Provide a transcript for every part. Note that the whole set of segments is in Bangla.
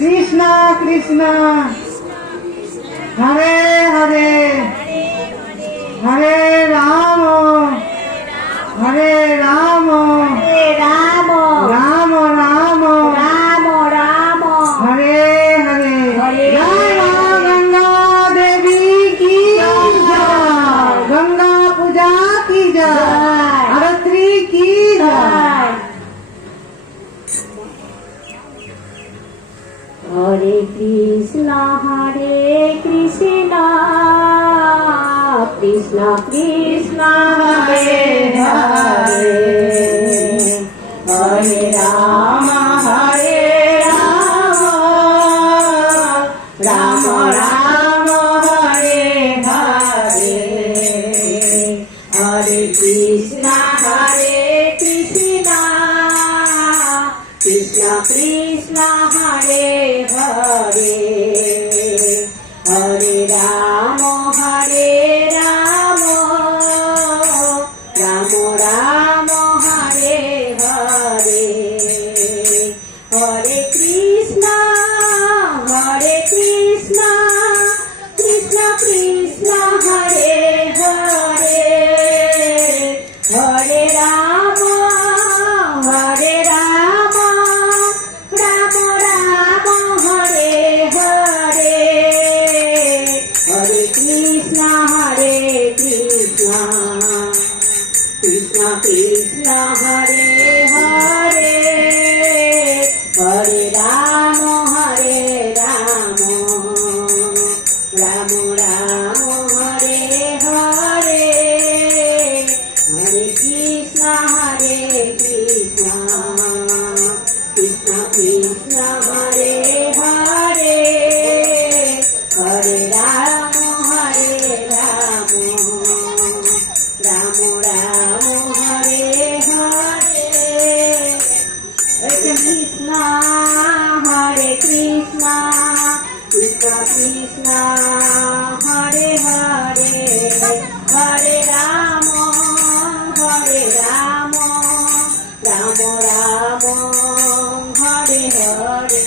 कृष्ण कृष्ण हरे हरे हरे राम हरे राम राम राम राम राम हरे हरे जय मां गंगा देवी की जय, गंगा पूजा की जय, आरती की जय। हरे कृष्ण कृष्ण कृष्ण हरे हरे हरे राम राम राम हरे हरे हरे कृष्ण कृष्ण कृष्ण हरे हरे हरे राम राम राम हरे हरे हरे कृष्ण कृष्ण कृष्ण हरे हरे हरे राम राम राम हरे हरे हरे कृष्ण कृष्ण कृष्ण हरे हरे हरे राम राम राम हरे हरे हरे कृष्ण कृष्ण कृष्ण हरे हरे हरे राम राम राम हरे हरे हरे कृष्ण कृष्ण कृष्ण हरे हरे हरे राम राम राम हरे हरे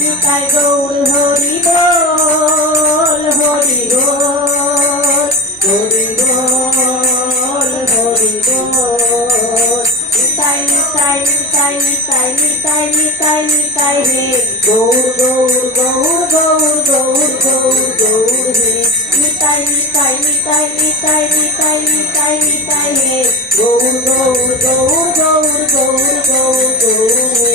निताय गौर हरि बोल हरि बोल हरि बोल हरि बोल निताय निताय निताय निताय निताय निताय निताय हे गौर गौर गौर गौर गौर गौर गौर हे निताय निताय निताय निताय निताय निताय निताय हे गौर गौर गौर गौर गौर गौर गौर हे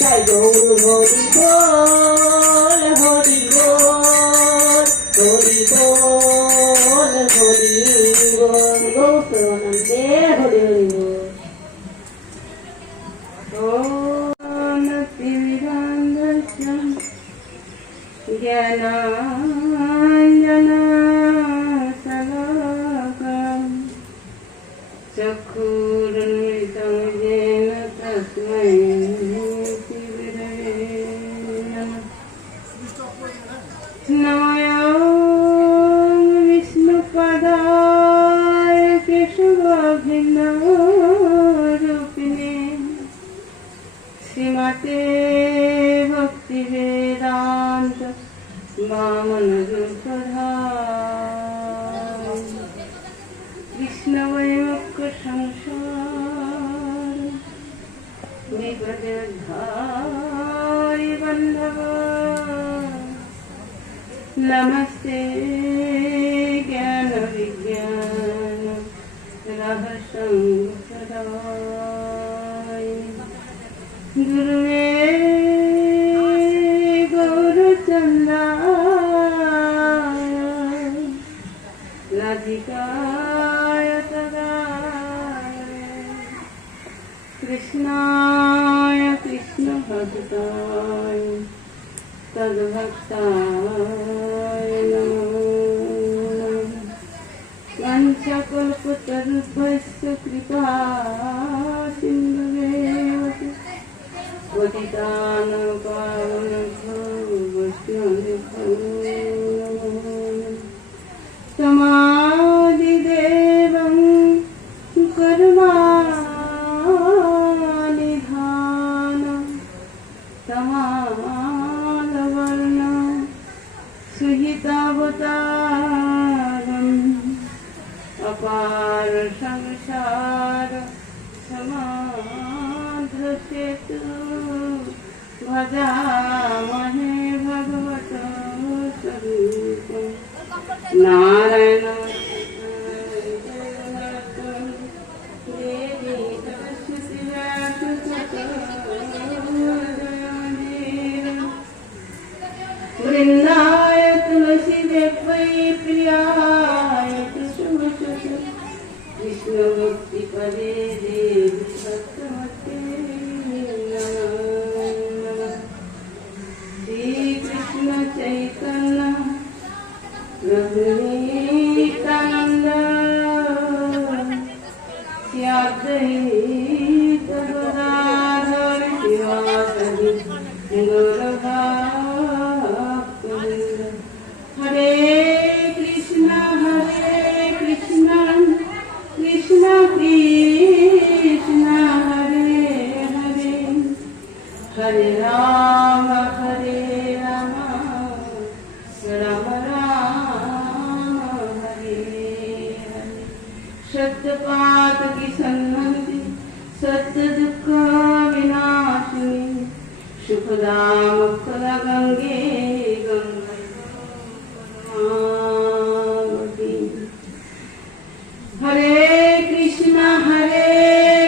जय गौर हरि बोल हरि बोल हरि बोल हरि बोल गौतमनंदे हरि हरि बोल ज्ञानाञ्जनशलाकम् चक्षुरुन्मिलितं येन तस्मै श्रीगुरवे नमः। नमो विष्णुपदाय केशवाभिन्नरूपिणे श्रीमते भक्तिवेदान्त वामनरूपधाय कृष्णवैमुख संसार विपदधारि बन्धव नमस्ते ज्ञान विज्ञान रहस्यं सदाय गुरुवे राधिकाय तदाय कृष्णाय कृष्णभक्ताय तद्भक्ताय नमो वंशकल्पतरुभ्यश्च कृपा सिन्धुरेव पतितानां पावनेभ्यो वैष्णवेभ्यो समाधिदेवं करुणानिधानं सुहितावतारम् अपार संसार समाधृष्यतु भजामहे भगवतो स्वरूपम् नारायण वृंदाय तुलसी देवै प्रियाय विष्णु भक्ति पदे देवी भक्तमते श्री कृष्ण चैतन्य प्रभु नित्यानंद श्री अद्वैत गदाधर शिवासादि गौरभक्तवृंद हरे कृष्ण कृष्ण कृष्ण हरे हरे हरे राम राम राम हरे हरे सत्यपात की सन्मति सत्य दुख विनाशिनी सुखदा मुक्तदा गंगे गंगावती हरे कृष्ण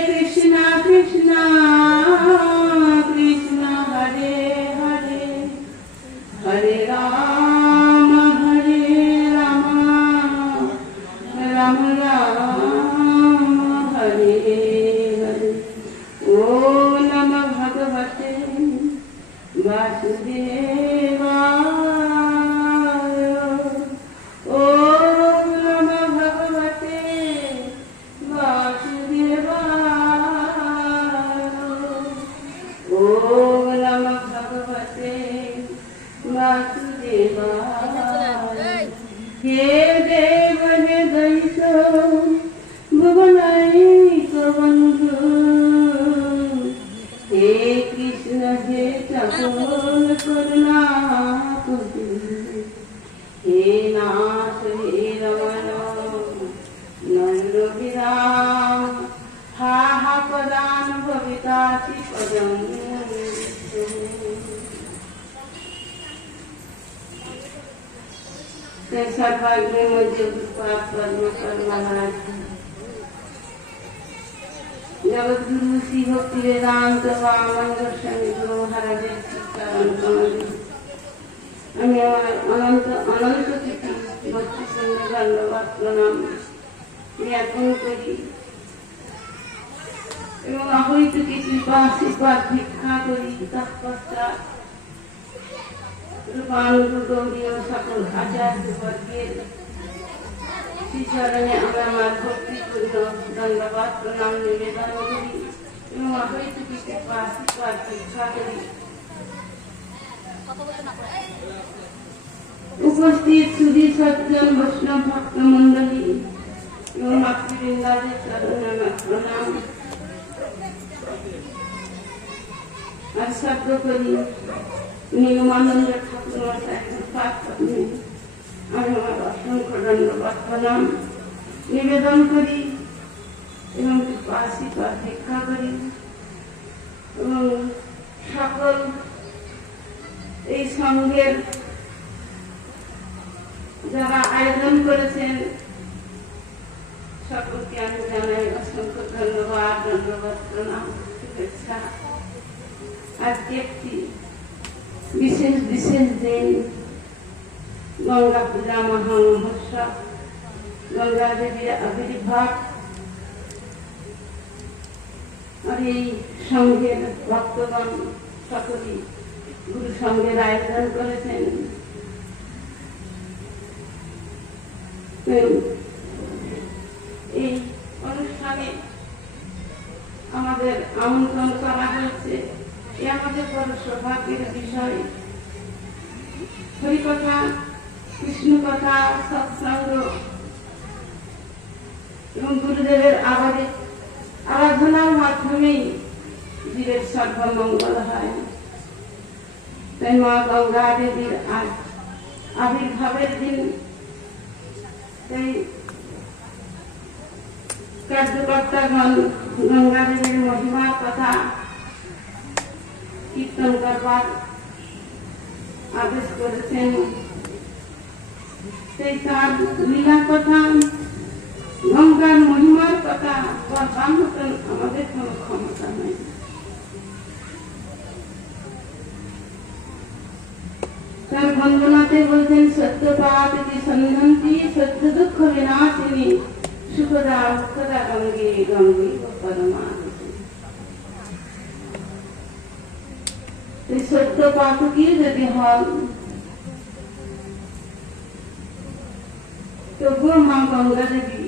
कृष्ण कृष्ण हरे हरे हरे राम राम राम हरे हरे ओ नमः भगवते वासुदेवाय ओ नमः भगवते वासुदेवाय ओ नमः भगवते वासुदेवाय हे देव हे दैत भुवनैक बन्धु हे कृष्ण हे चकोर करुणा हे नाथ हे रमण नंद विराम हा पदान भविताति पदम सर्वाग्नि मध्य पद्म महाराज जगद्गुरु श्री भक्ति वेदांत वामन गोस्वामी गुरु महाराजेর শিক্ষাদান করেন আমি অনন্ত অনন্ত কোটি ভক্তি সঙ্গে ধন্যবাদ প্রণাম জ্ঞাপন করি এবং অবৈত কৃপা আশীর্বাদ ভিক্ষা করি তৎপশ্চাৎ রূপানুগ গৌরীয় সকল আচার্য বর্গের শ্রীচরণে আমরা আমার ভক্তিপূর্ণ ধন্যবাদ প্রণাম নিবেদন করি এবং অবৈত কৃপা আশীর্বাদ ভিক্ষা করি উপস্থিত সুধী সজ্জন বৈষ্ণব ভক্ত মন্ডলী এবং মাতৃবৃন্দাদের চরণে আমার প্রণাম আর শব্দ করি নিগমানন্দ ঠাকুর মশাইয়ের পাঠ আমি আমার অসংখ্য ধন্যবাদ প্রণাম নিবেদন করি এবং আশীর্বাদ ভিক্ষা করি এবং সকল এই সংঘের যারা আয়োজন করেছেন সকলকে আমি জানাই অসংখ্য ধন্যবাদ প্রণাম শুভেচ্ছা। আজকে একটি বিশেষ দিন গঙ্গা পূজা মহোৎসব গঙ্গা দেবীর আবির্ভাব আর এই সংঘের ভক্তগণ সকলেই গুরু সংঘের আয়োজন করেছেন। এই অনুষ্ঠানে আমাদের আমন্ত্রণ করা হয়েছে, এ আমাদের বড় সৌভাগ্যের বিষয়। হরিকথা, কৃষ্ণ কথা, সৎসঙ্গ এবং গুরুদেবের আরাধনার মাধ্যমেই জীবের সর্বমঙ্গল হয়। তাই মা গঙ্গা দেবীর আজ আবির্ভাবের দিন এই কার্যকর্তাগণ গঙ্গাদেবীর মহিমার কথা কীর্তন করবার আদেশ করেছেন। সেই তার লীলা কথা, গঙ্গার মহিমার কথা বলবার মতন আমাদের কোনো ক্ষমতা নেই। তার বন্দনাতে বলছেন, সত্যপাতি সন্ধন্তি সত্য দুঃখ বিনাশিনী সুখদা মুখদা গঙ্গে গঙ্গে পরমানন্দ। এই সত্য পাতকি যদি হন, তবুও মা গঙ্গা দেবী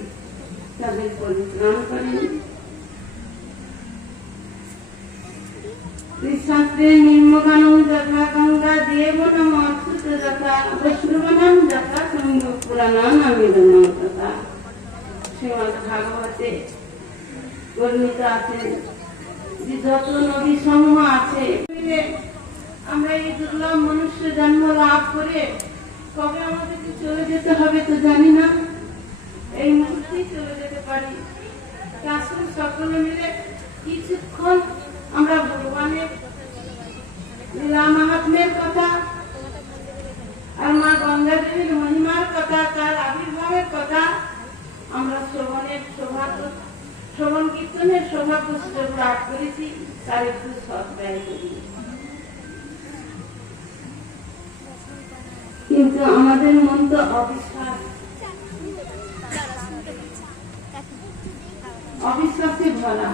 তাদের পরিত্রাণ করেন। শাস্ত্রে নিম্নগানম যথা গঙ্গা দেবনম অচ্যুত যথা বৈষ্ণবনম যথা সঙ্গ পুরাণানামিদনম তথা। শ্রীমদ্ ভাগবতে বর্ণিত আছে যে যত নদী সমূহ আছে, আমরা এই দুর্লভ মনুষ্য জন্ম লাভ করে কবে আমাদেরকে চলে যেতে হবে তো জানি না, এই মুহূর্তেই চলে যেতে পারি। আসুন সকলে মিলে কিছুক্ষণ আমরা ভগবানের লীলা মাহাত্ম্যের কথা আর মা গঙ্গা দেবীর মহিমার কথা, তার আবির্ভাবের কথা আমরা শ্রবণ কীর্তনের সৌভাগ্য সুযোগ লাভ করেছি, তার একটু সৎ ব্যয় করি। কিন্তু আমাদের মন তো অবিশ্বাসে ভরা।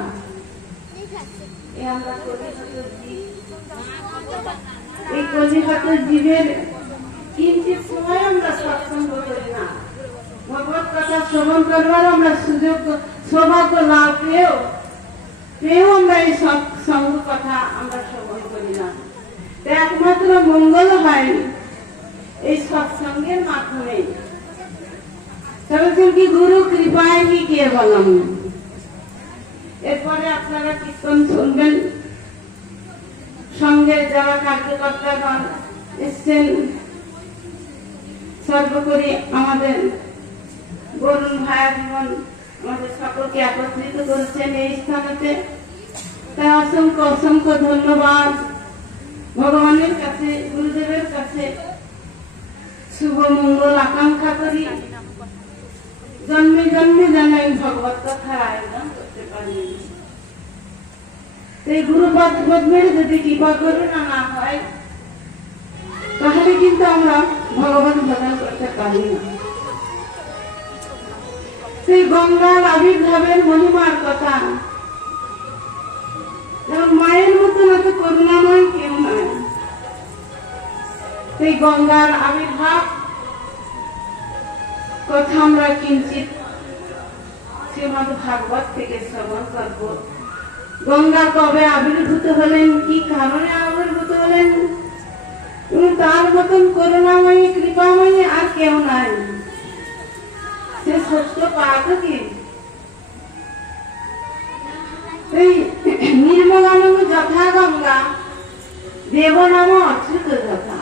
এই কলিহত জীবের কিঞ্চিত সময় আমরা সৎসঙ্গ করি না, ভগবত কথা শ্রবণ করবার আমরা সুযোগ সৌভাগ্য লাভ পেয়েও আমরা এই সৎসঙ্গ কথা আমরা শ্রবণ করি না। একমাত্র মঙ্গল হয় এই সৎসঙ্গের মাধ্যমে। তবে কি গুরু কৃপায় কি কেবলম। এরপরে আপনারা কীর্তন শুনবেন, সঙ্গে যারা কার্যকর্তাগণ এসছেন, সর্বোপরি আমাদের বরুণ ভাইয়া জীবন আমাদের সকলকে একত্রিত করেছেন এই স্থানেতে, তাই অসংখ্য অসংখ্য ধন্যবাদ। ভগবানের কাছে, গুরুদেবের কাছে শুভ মঙ্গল আকাঙ্ক্ষা করি। জন্মে জন্মে যেন এই ভগবত কথার আয়োজন করতে পারি। এই গুরুপদ পদ্মের যদি কৃপা করুণা না হয়, তাহলে কিন্তু আমরা ভগবান ভজন করতে পারি না। সেই গঙ্গার আবির্ভাবের মহিমার কথা, মায়ের মতন এত করুণাময় কেউ নয়। সেই গঙ্গার আবির্ভাব কথা আমরা কিঞ্চিত শ্রীমদ্ ভাগবত থেকে শ্রবণ করব। গঙ্গা কবে আবির্ভূত হলেন, কি কারণে আবির্ভূত হলেন, এবং তার মতন করুণাময়ী কৃপাময়ী আর কেউ নাই। সে সত্য পাতকি। এই নির্মলানম যথা গঙ্গা দেবনাম অচ্যুত যথা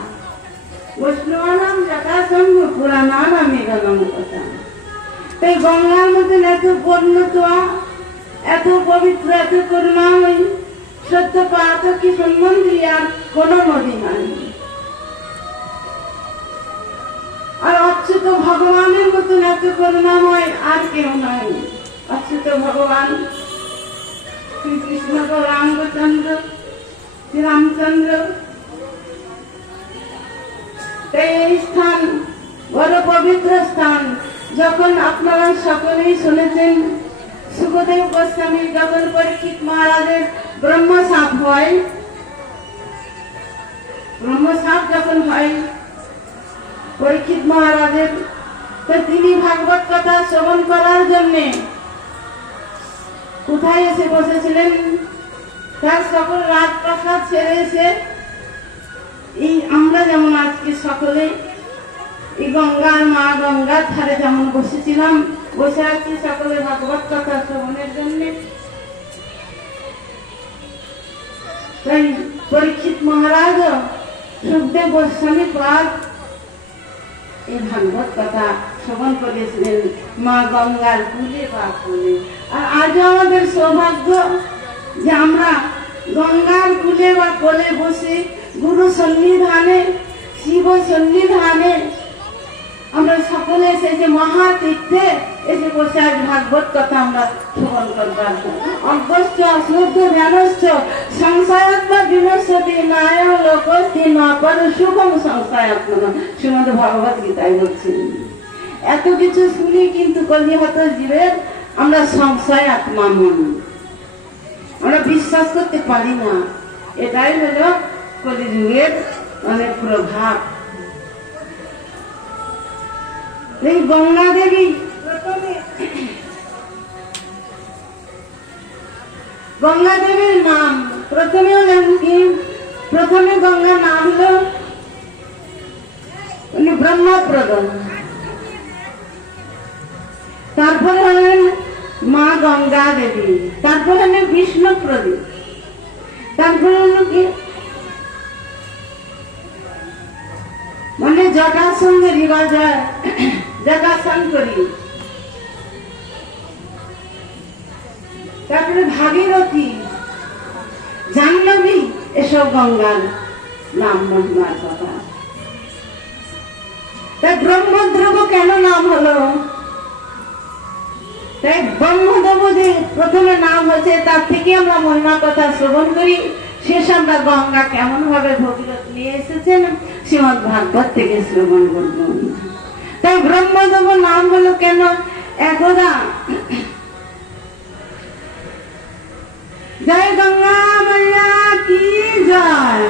বৈষ্ণবানাম যথা সঙ্গ পুরাণানামিদনম তথা। তাই গঙ্গার মধ্যে এত পূর্ণতা, এত পবিত্র, এত করুণাময়ী সত্য পাতকি সম্বন্ধী আর কোন নদী নাই। আর অচ্যুত ভগবানের মতন এত করুণাময় আর কেউ নাই। অচ্যুত ভগবান শ্রীকৃষ্ণ গৌরাঙ্গচন্দ্র, শ্রীরামচন্দ্র। এই স্থান বড় পবিত্র স্থান। যখন আপনারা সকলেই শুনেছেন, সুখদেব গোস্বামী যখন পরীক্ষিত মহারাজের ব্রহ্মশাপ হয়, ব্রহ্মশাপ যখন হয় পরীক্ষিত মহারাজের, তো তিনি ভাগবত কথা শ্রবণ করার জন্য কোথায় এসে বসেছিলেন? তার সকল রাজপ্রাসাদ ছেড়ে এসে এই আমরা যেমন আজকে সকলে এই গঙ্গার মা গঙ্গার ধারে যেমন বসেছিলাম, বসে আছি সকলে ভাগবত কথা শ্রবণের জন্য। তাই পরীক্ষিত মহারাজ সুখদেব গোস্বামী পাদ এই ভাগবত কথা শ্রবণ করেছিলেন মা গঙ্গার কুলে বা কোলে। আর আজও আমাদের সৌভাগ্য যে আমরা গঙ্গার কুলে বা কোলে বসে গুরু সন্নিধানে, শিব সন্নিধানে আমরা সকলে এসেছে মহাতীর্থে এসে বসে আজ ভাগবত কথা আমরা শ্রবণ করবার। অজ্ঞশ্চ শ্রদ্ধ ধ্যানশ্চ সংশয়াত্মা বিনশ্যতি নায় লোকস্তি না পর শুভম সংশয়াত্মা। শ্রীমদ্ ভগবত গীতায় বলছেন এত কিছু শুনি কিন্তু কলিহত জীবের আমরা সংশয় আত্মা মন, আমরা বিশ্বাস করতে পারি না। এটাই হলো কলিযুগের অনেক প্রভাব। এই গঙ্গা দেবী গঙ্গা দেবীর নাম প্রথমে হলেন কি, প্রথমে গঙ্গার নাম হলো ব্রহ্মপ্রদম, তারপরে হলেন মা গঙ্গা দেবী, তারপরে হলেন বিষ্ণু প্রদীপ, তারপরে হলো কি মানে জটার সঙ্গে রিবাজ হয়, জটাসন করি, তারপরে ভাগীরথী, জাহ্নবী, এসব গঙ্গার নাম মহিমার কথা। তাই ব্রহ্মদ্রব কেন নাম হলো? তাই ব্রহ্মদেব যে প্রথমে নাম হয়েছে তার থেকে আমরা মহিমা কথা শ্রবণ করি। শেষ আমরা গঙ্গা কেমন ভাবে ভগীরথ নিয়ে এসেছেন শ্রীমদ্ ভাগবত থেকে শ্রবণ করব। তাই ব্রহ্মদেব নাম হলো কেন? একদা জয় গঙ্গা মাইয়া কি জয়,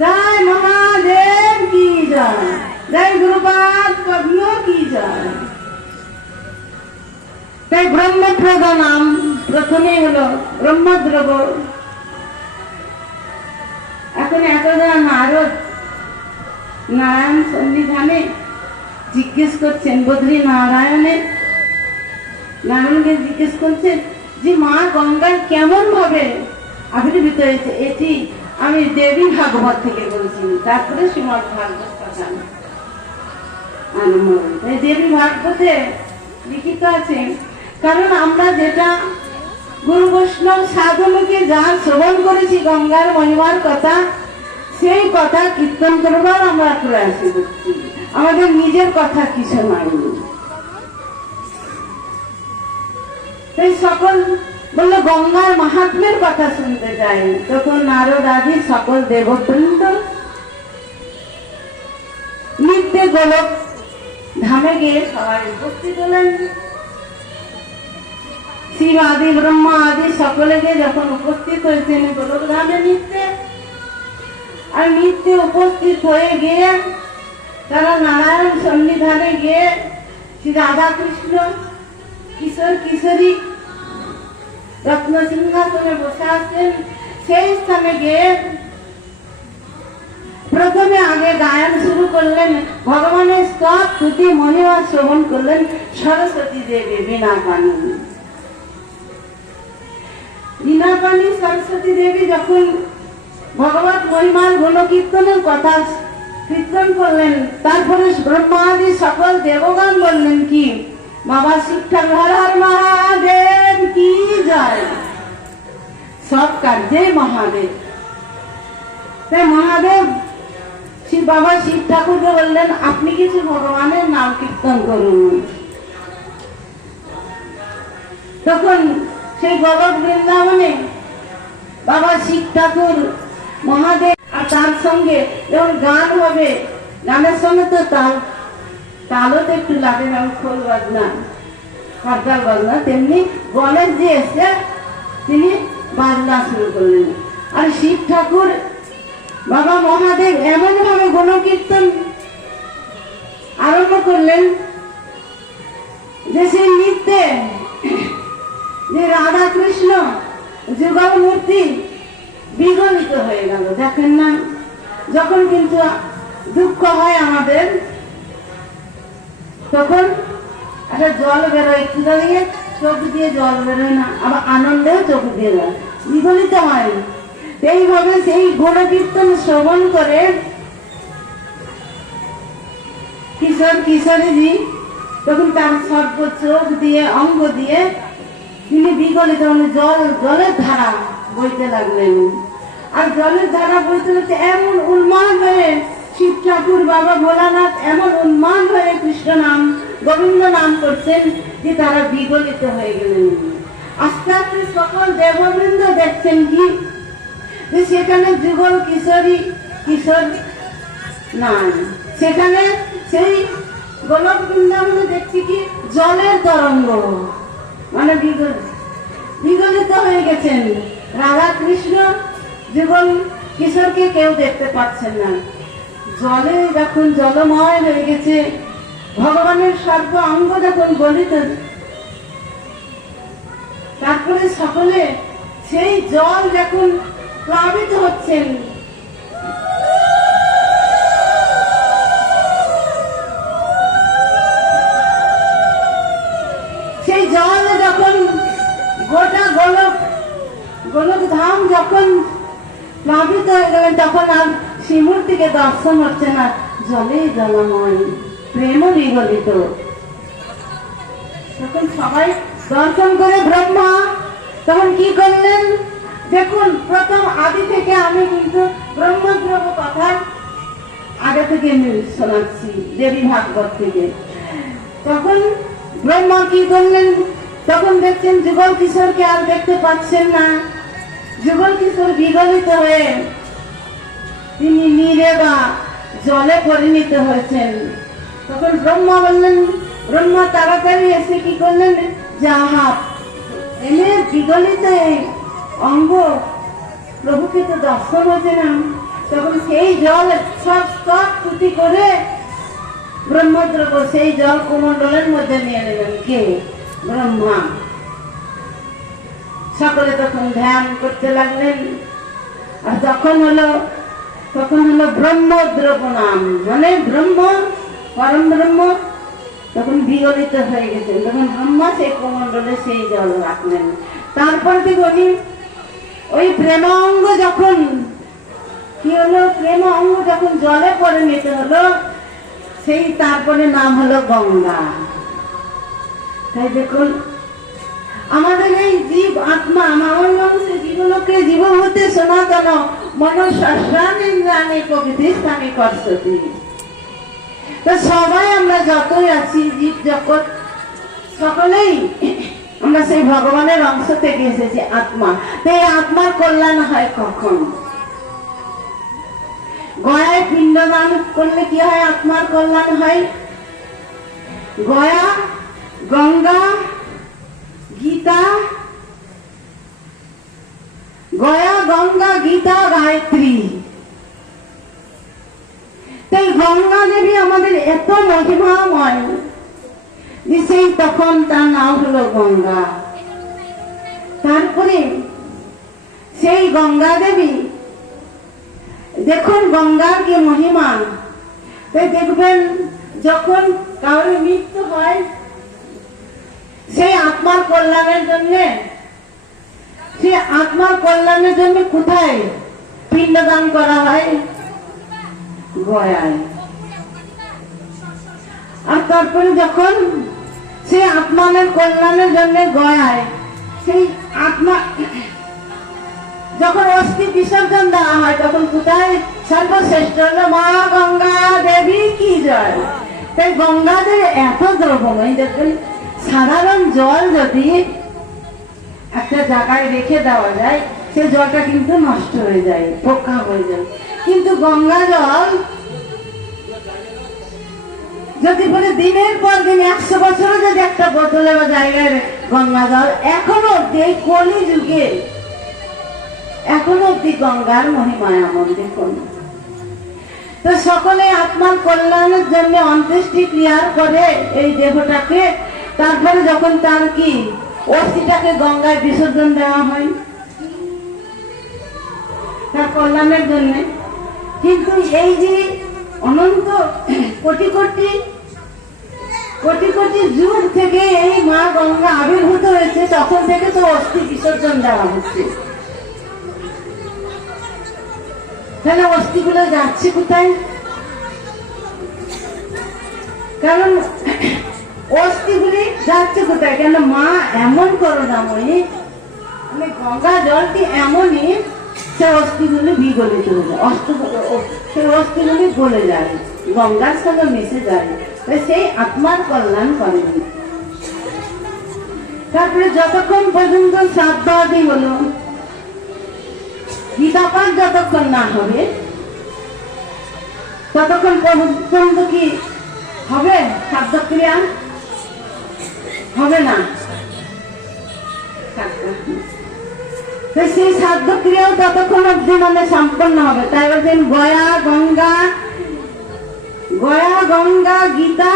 জয় মহাদেব কি জয়, জয় গুরুপাদ কবিও কি জয়। তাই ব্রহ্মপ্রদ নাম প্রথমে হলো ব্রহ্মদ্রব। এখন একদা নারদ নারায়ণ সন্নিধানে জিজ্ঞেস করছেন, বদ্রী নারায়ণকে জিজ্ঞেস করছেন যে মা গঙ্গার কেমন ভাবে আবির্ভূত হয়েছে। এটি আমি দেবী ভাগবত থেকে বলছি। তারপরে শ্রীমদ্ ভাগবত কথা আরম্ভ হয়। তাই দেবী ভাগবতে লিখিত আছে, কারণ আমরা যেটা গুরু বৈষ্ণব সাধুকে যা শ্রবণ করেছি গঙ্গার মহিমার কথা, সেই কথা কীর্তন করবার আমরা প্রয়াস করছি, আমাদের নিজের কথা কিছু নাই। তাই সকল বললো গঙ্গার মাহাত্ম্যের কথা শুনতে চাই। তখন নারদ আদি সকল দেববৃন্দ নিত্যে গোলক ধামে গিয়ে সবাই উপস্থিত হলেন। শিব আদি ব্রহ্মা আদি সকলে গিয়ে যখন উপস্থিত হয়েছেন গোলক ধামে নিত্যে, আর নিত্যে উপস্থিত হয়ে গিয়ে তারা নারায়ণ সন্নিধানে গিয়ে শ্রী রাধা কৃষ্ণ কিশোর কিশোরী রত্ন সিংহাসনে বসে আছেন। সেই স্থানে গিয়ে প্রথমে আগে গায়ন শুরু করলেন, ভগবানের স্তব স্তুতি মহিমা শ্রবণ করলেন সরস্বতী দেবী বীণা পানি সরস্বতী দেবী যখন ভগবত মহিমার গুণকীর্তনের কথা কীর্তন করলেন, তারপরে ব্রহ্মাদি সকল দেবগণ বললেন কি, বাবা শিব ঠাকুর হর হর মহাদেব কি জয়। সব কার্যে মহাদেব। তাই মহাদেব বাবা শিব ঠাকুরকে বললেন আপনি কিছু ভগবানের নাম কীর্তন করুন। তখন সেই গোলক বৃন্দাবনে বাবা শিব ঠাকুর মহাদেব আর তার সঙ্গে যখন গান হবে, গানের সঙ্গে তো তালও তো একটু লাগে, যেমন খোল বাজনা হারতাল বাজনা, তেমনি গণেশ যে এসে তিনি বাজনা শুরু করলেন। আর শিব ঠাকুর বাবা মহাদেব এমন ভাবে গণকীর্তন আরম্ভ করলেন যে সেই নৃত্যে যে রাধা কৃষ্ণ যুগল মূর্তি বিগলিত হয়ে গেল। দেখেন না, যখন কিন্তু দুঃখ হয় আমাদের তখন একটা জল বেরোয়, একটু দাঁড়িয়ে চোখ দিয়ে জল বেরোয় না, আবার আনন্দেও চোখ দিয়ে যায়, বিগলিত হয়। এইভাবে সেই গুণকীর্তন শ্রবণ করে কিশোর কিশোর কিশোরীজি তখন তার সর্ব চোখ দিয়ে অঙ্গ দিয়ে তিনি বিগলিত মানে জলের ধারা বইতে লাগলেন। আর জলের ধারা বইতে বইতে এমন উন্মাদ হয়ে শিব ঠাকুর বাবা ভোলানাথ এমন উন্মাদ হয়ে কৃষ্ণ নাম গোবিন্দ নাম করছেন যে তারা বিগলিত হয়ে গেলেন। আস্তে আস্তে সকল দেববৃন্দ দেখছেন কি যে সেখানে যুগল কিশোর নাই, সেখানে সেই গোলক বৃন্দাবনে দেখছি কি জলের তরঙ্গ মানে বিগলিত হয়ে গেছেন। রাধা কৃষ্ণ যুগল কিশোরকে কেউ দেখতে পাচ্ছেন না, জলে যখন জলময় হয়ে গেছে, ভগবানের সর্ব অঙ্গ যখন গলিত, তারপরে সকলে সেই জল যখন প্লাবিত হচ্ছেন, সেই জল যখন গোটা গোলক ধাম যখন প্লাবিত হয়ে গেলেন, তখন আর শিমূর্তিকে দর্শন হচ্ছে না, জলে জলময় প্রেম বিগলিত। তখন সবাই দর্শন করে ব্রহ্মা তখন কি করলেন দেখুন, প্রথম আদি থেকে আমি কিন্তু ব্রহ্মদ্রব কথা আগে থেকে শোনাচ্ছি দেবী ভাগবত থেকে। তখন ব্রহ্মা কি করলেন, তখন দেখছেন যুগল কিশোরকে আর দেখতে পাচ্ছেন না, যুগল কিশোর বিগলিত হয়ে তিনি নীরে বা জলে পরিণত হয়েছেন। তখন ব্রহ্মা বললেন, ব্রহ্মা তাড়াতাড়ি এসে কি করলেন, যাহা এনে বিগলিত অঙ্গ প্রভুকে তো দর্শন হচ্ছে না, তখন সেই জল সব সব পুঁতি করে ব্রহ্মদ্রব সেই জল কুমণ্ডলের মধ্যে নিয়ে নেবেন কে, ব্রহ্মা। সকলে তখন ধ্যান করতে লাগলেন। আর তখন হলো ব্রহ্মদ্রব নাম, মানে ব্রহ্ম পরম ব্রহ্ম তখন বিগলিত হয়ে গেছেন। তখন ব্রহ্মা সেই কুমণ্ডলে সেই জল রাখলেন। তারপর দেখুন ওই প্রেম অঙ্গ যখন কি হলো, প্রেম অঙ্গ যখন জলে পরিণত হলো, সেই তারপরে নাম হলো গঙ্গা। তাই দেখুন আমাদের এই জীব আত্মা মানবংশে জীবলোকে জীবভূতে সনাতন মনঃশ্বাসানি প্রকৃতি স্থানে কর্ষতি। তো সবাই আমরা যতই আছি জীব জগৎ সকলেই আমরা সেই ভগবানের অংশ থেকে এসেছি আত্মা। তো এই আত্মার কল্যাণ হয় কখন? গয়ায় পিণ্ডদান করলে কি হয়, আত্মার কল্যাণ হয়। গয়া, গঙ্গা, গীতা, গয়া, গঙ্গা, গীতা, গায়ত্রী। তাই গঙ্গা দেবী আমাদের এত মহিমাময়, সেই তখন তার নাম হলো গঙ্গা। তারপরে সেই গঙ্গা দেবী দেখুন গঙ্গার কি মহিমা। তাই দেখবেন যখন কারোর মৃত্যু হয়, সেই আত্মার কল্যাণের জন্য কোথায় পিণ্ডদান করা হয়? গয়ায়। আর তারপরে যখন সেই আত্মার কল্যাণের জন্য গয়ায় সেই আত্মা যখন অস্থি বিসর্জন দেওয়া হয়, তখন কোথায়? সর্বশ্রেষ্ঠ হলো মা গঙ্গা দেবী কি জয়। তাই গঙ্গাদের এত দ্রব্যময়, দেখবেন সাধারণ জল যদি একটা জায়গায় রেখে দেওয়া যায়, সে জলটা কিন্তু নষ্ট হয়ে যায়, পোকা হয়ে যায়। কিন্তু গঙ্গা জল যদি বলে দিনের পর দিন 100 বছরও যদি একটা বোতলে বা জায়গায় গঙ্গা জল এখনো অব্দি এই কলি যুগে এখনো অব্দি গঙ্গার মহিমায় এমন দেখুন। তো সকলে আত্মার কল্যাণের জন্য অন্ত্যেষ্টি ক্রিয়ার করে এই দেহটাকে, তারপরে যখন তার কি অস্থিটাকে গঙ্গায় বিসর্জন দেওয়া হয় তার কল্যাণের জন্য। কিন্তু এই যে অনন্ত কোটি কোটি যুগ থেকে এই মা গঙ্গা আবির্ভূত হয়েছে, তখন থেকে তো অস্থি বিসর্জন দেওয়া হচ্ছে। তাহলে অস্থিগুলো যাচ্ছে কোথায়? কারণ অস্থিগুলি যাচ্ছে কোথায়? কেন মা এমন করুণাময়ী, মানে গঙ্গা জলটি এমনই, সে অস্থিগুলি বিগলিত হয়ে যায়, সেই অস্থিগুলি গলে যায়, গঙ্গার সঙ্গে মিশে যায়, তাই সেই আত্মার কল্যাণ করেন। তারপরে যতক্ষণ পর্যন্ত শ্রাদ্ধাদি হলো, গীতা পাঠ যতক্ষণ না হবে ততক্ষণ পর্যন্ত কি হবে? শ্রাদ্ধক্রিয়া হবে না। সেই শ্রাদ্ধক্রিয়াও ততক্ষণ অব্দি মানে সম্পন্ন হবে। তাই বলছেন গয়া গঙ্গা গীতা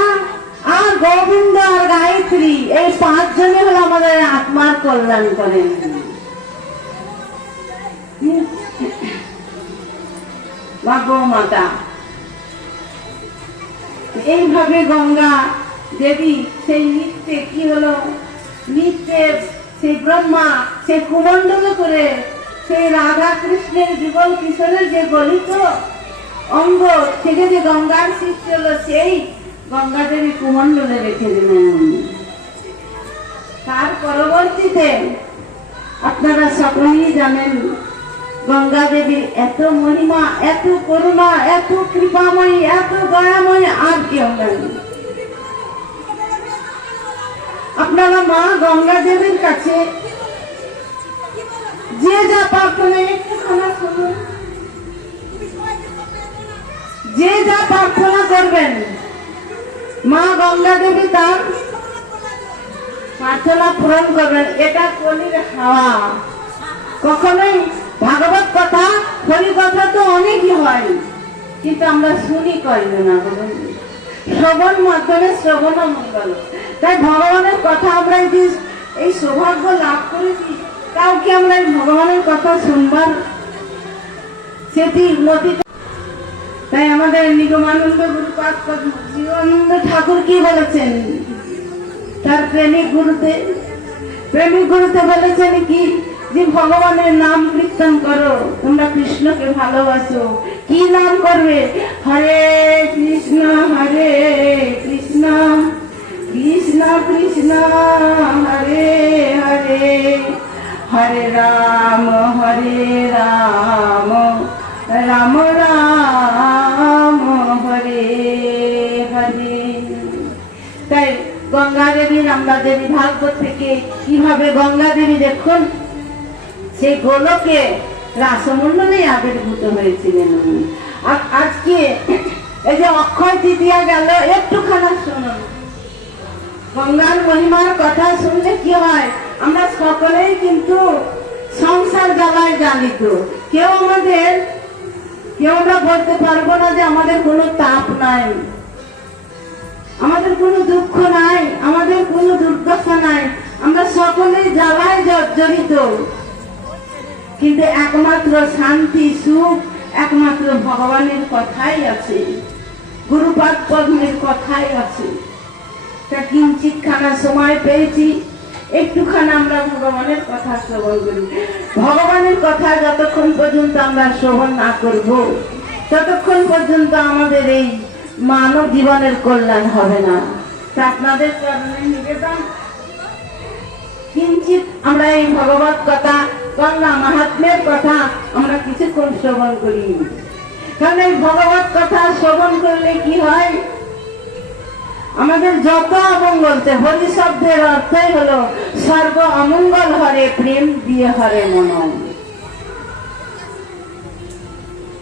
আর গোবিন্দ আর গায়ত্রী, এই 5 জনে হলো আমাদের আত্মার কল্যাণ করেন। বা গো মাতা, এইভাবে গঙ্গা দেবী সেই নৃত্যে কি হলো, নৃত্যের সেই ব্রহ্মা সেই কুমণ্ডল করে সেই রাধা কৃষ্ণের যুগল কিশোরের যে গলিত অঙ্গ থেকে যে গঙ্গার সৃষ্টি হলো, সেই গঙ্গা দেবী কুমণ্ডলে রেখে দিলেন। তার পরবর্তীতে আপনারা সকলেই জানেন গঙ্গা দেবীর এত মহিমা, এত করুণা, এত কৃপাময়ী, এত দয়াময়ী আর কেউ নাই। আপনারা মা গঙ্গা দেবীর কাছে যে যা প্রার্থনা, একটুখানা শুনুন, যে যা প্রার্থনা করবেন মা গঙ্গা দেবী তার প্রার্থনা পূরণ করবেন। এটা কলির হাওয়া, কখনোই ভাগবত কথা হরি কথা তো অনেকই হয়, কিন্তু আমরা শুনি কইবে না, বলুন। শ্রবণ মাধ্যমে শ্রবণ মঙ্গল। তাই ভগবানের কথা আমরা এই সৌভাগ্য লাভ করেছি, কাউকে আমরা ভগবানের কথা শুনবার সেটি মতি। তাই আমাদের নিগমানন্দ গুরুপাদ জীবানন্দ ঠাকুর কি বলেছেন তার প্রেমিক গুরুতে বলেছেন কি, যে ভগবানের নাম কীর্তন করো, তোমরা কৃষ্ণকে ভালোবাসো। কি নাম করবে? হরে কৃষ্ণ কৃষ্ণ কৃষ্ণ হরে হরে, হরে রাম রাম রাম হরে হরে। তাই গঙ্গা দেবী রামদা দেবী ভাগবত থেকে কিভাবে গঙ্গা দেবী দেখুন সেই গোলকে রাসমণ্ডলে আবির্ভূত হয়েছিলেন। আর আজকে এই যে অক্ষয় তৃতীয়া গেল, একটুখানা শুনুন। গঙ্গার মহিমার কথা শুনলে কি হয়, আমরা সকলেই কিন্তু সংসার জ্বালায় জ্বালিত। কেউ আমরা বলতে পারবো না যে আমাদের কোনো তাপ নাই, আমাদের কোনো দুঃখ নাই, আমাদের কোনো দুর্দশা নাই, আমরা সকলেই জ্বালায় জর্জরিত। কিন্তু একমাত্র শান্তি সুখ একমাত্র ভগবানের কথাই আছে, গুরুপাদ পদ্মের কথাই আছে। তা কিঞ্চিত খানা সময় পেয়েছি, একটুখানা আমরা ভগবানের কথা শ্রবণ করি। ভগবানের কথা যতক্ষণ পর্যন্ত আমরা শ্রবণ না করব, ততক্ষণ পর্যন্ত আমাদের এই মানব জীবনের কল্যাণ হবে না। তা আপনাদের চরণে নিবেদন, কিঞ্চিত আমরা এই ভগবত কথা, গঙ্গা মাহাত্ম্যের কথা আমরা কিছুক্ষণ শ্রবণ করি। কারণ এই ভগবত কথা শ্রবণ করলে কি হয়, আমাদের যত অমঙ্গল, হরি শব্দের অর্থই হলো সর্ব অমঙ্গল হরে, প্রেম দিয়ে হরে মন।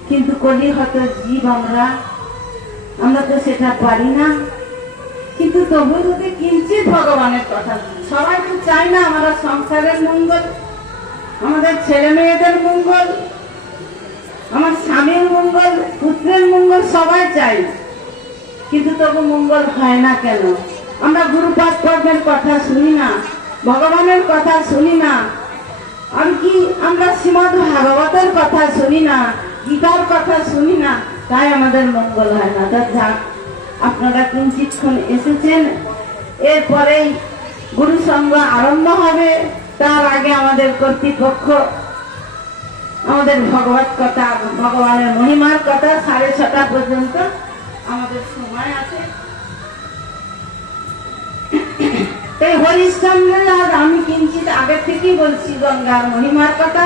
কিন্তু কলিহত জীব আমরা তো সেটা পারি না। কিন্তু তবু যদি কিঞ্চিত ভগবানের কথা, সবাই তো চাই না আমরা সংসারের মঙ্গল, আমাদের ছেলে মেয়েদের মঙ্গল, আমার স্বামীর মঙ্গল, পুত্রের মঙ্গল, সবাই চাই, কিন্তু তবু মঙ্গল হয় না কেন? আমরা গুরুপাদ পদ্মের কথা শুনি না, ভগবানের কথা শুনি না, আর কি আমরা শ্রীমদ ভাগবতের কথা শুনি না, গীতার কথা শুনি না, তাই আমাদের মঙ্গল হয় না। যাক, আপনারা কিঞ্চিতক্ষণ এসেছেন, এরপরেই গুরু সঙ্গ আরম্ভ হবে। তার আগে আমাদের কর্তৃপক্ষ আমাদের ভগবত কথা, ভগবানের মহিমার কথা 6:30 পর্যন্ত আমাদের সময় আছে। হরিশ্চন্দ্র রাজা, আমি কিঞ্চিত আগে থেকেই বলছি গঙ্গার মহিমার কথা।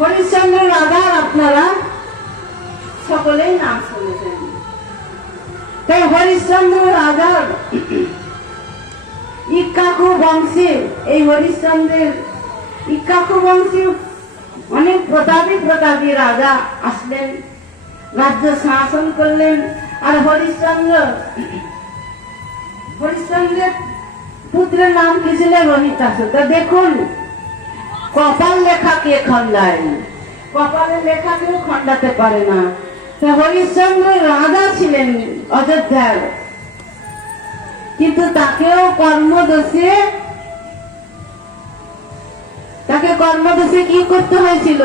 হরিশ্চন্দ্র রাজার আপনারা সকলেই নাম শুনেছেন। তাই হরিশ্চন্দ্র রাজার ইক্কাকু বংশে, এই হরিশ্চন্দ্রের ইক্কাকু বংশে অনেক প্রতাপী রাজা আসলেন, রাজ্য শাসন করলেন। আর হরিশ্চন্দ্রের পুত্রের নাম কি ছিল? রহিতাসু। তা দেখুন, কপাল লেখা কে খন্ডায়? কপালের লেখা কেউ খন্ডাতে পারে না। তা হরিশ্চন্দ্র রাজা ছিলেন অযোধ্যার, কিন্তু তাকেও কর্মদোষে কি করতে হয়েছিল?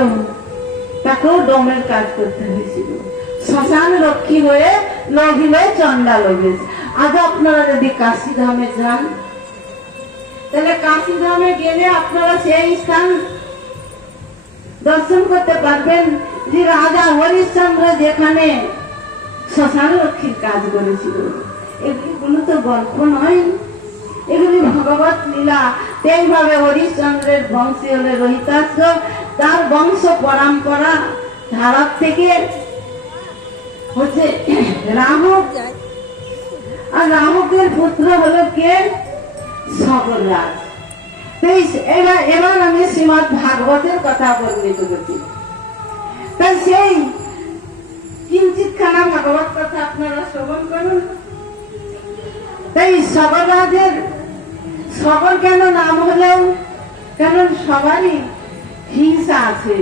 তাকেও ডোমের কাজ করতে হয়েছিল। শ্মশান রক্ষী হয়ে লোভিলে চন্ডাল হয়েছে। আজ আপনারা যদি কাশী ধামে যান, তাহলে কাশী ধামে গেলে আপনারা সেই স্থান দর্শন করতে পারবেন যে রাজা হরিশ্চন্দ্র যেখানে শ্মশান রক্ষীর কাজ করেছিল। এগুলো তো গল্প নয়, এগুলি ভগবত লীলা। এইভাবে হরিশ্চন্দ্রের বংশী হলে রহিতাস্য, তার বংশ পরম্পরা ধারক থেকে হচ্ছে রামক, আর রামকের পুত্র হলো কে? সগররাজ। এবার আমি শ্রীমদ ভাগবতের কথা বর্ণিত করছি। তাই সেই কিঞ্চিত খানা ভাগবত কথা আপনারা শ্রবণ করুন। তাই সগররাজের, সগর কেন নাম হলো? কারণ সবারই হিংসা আছে।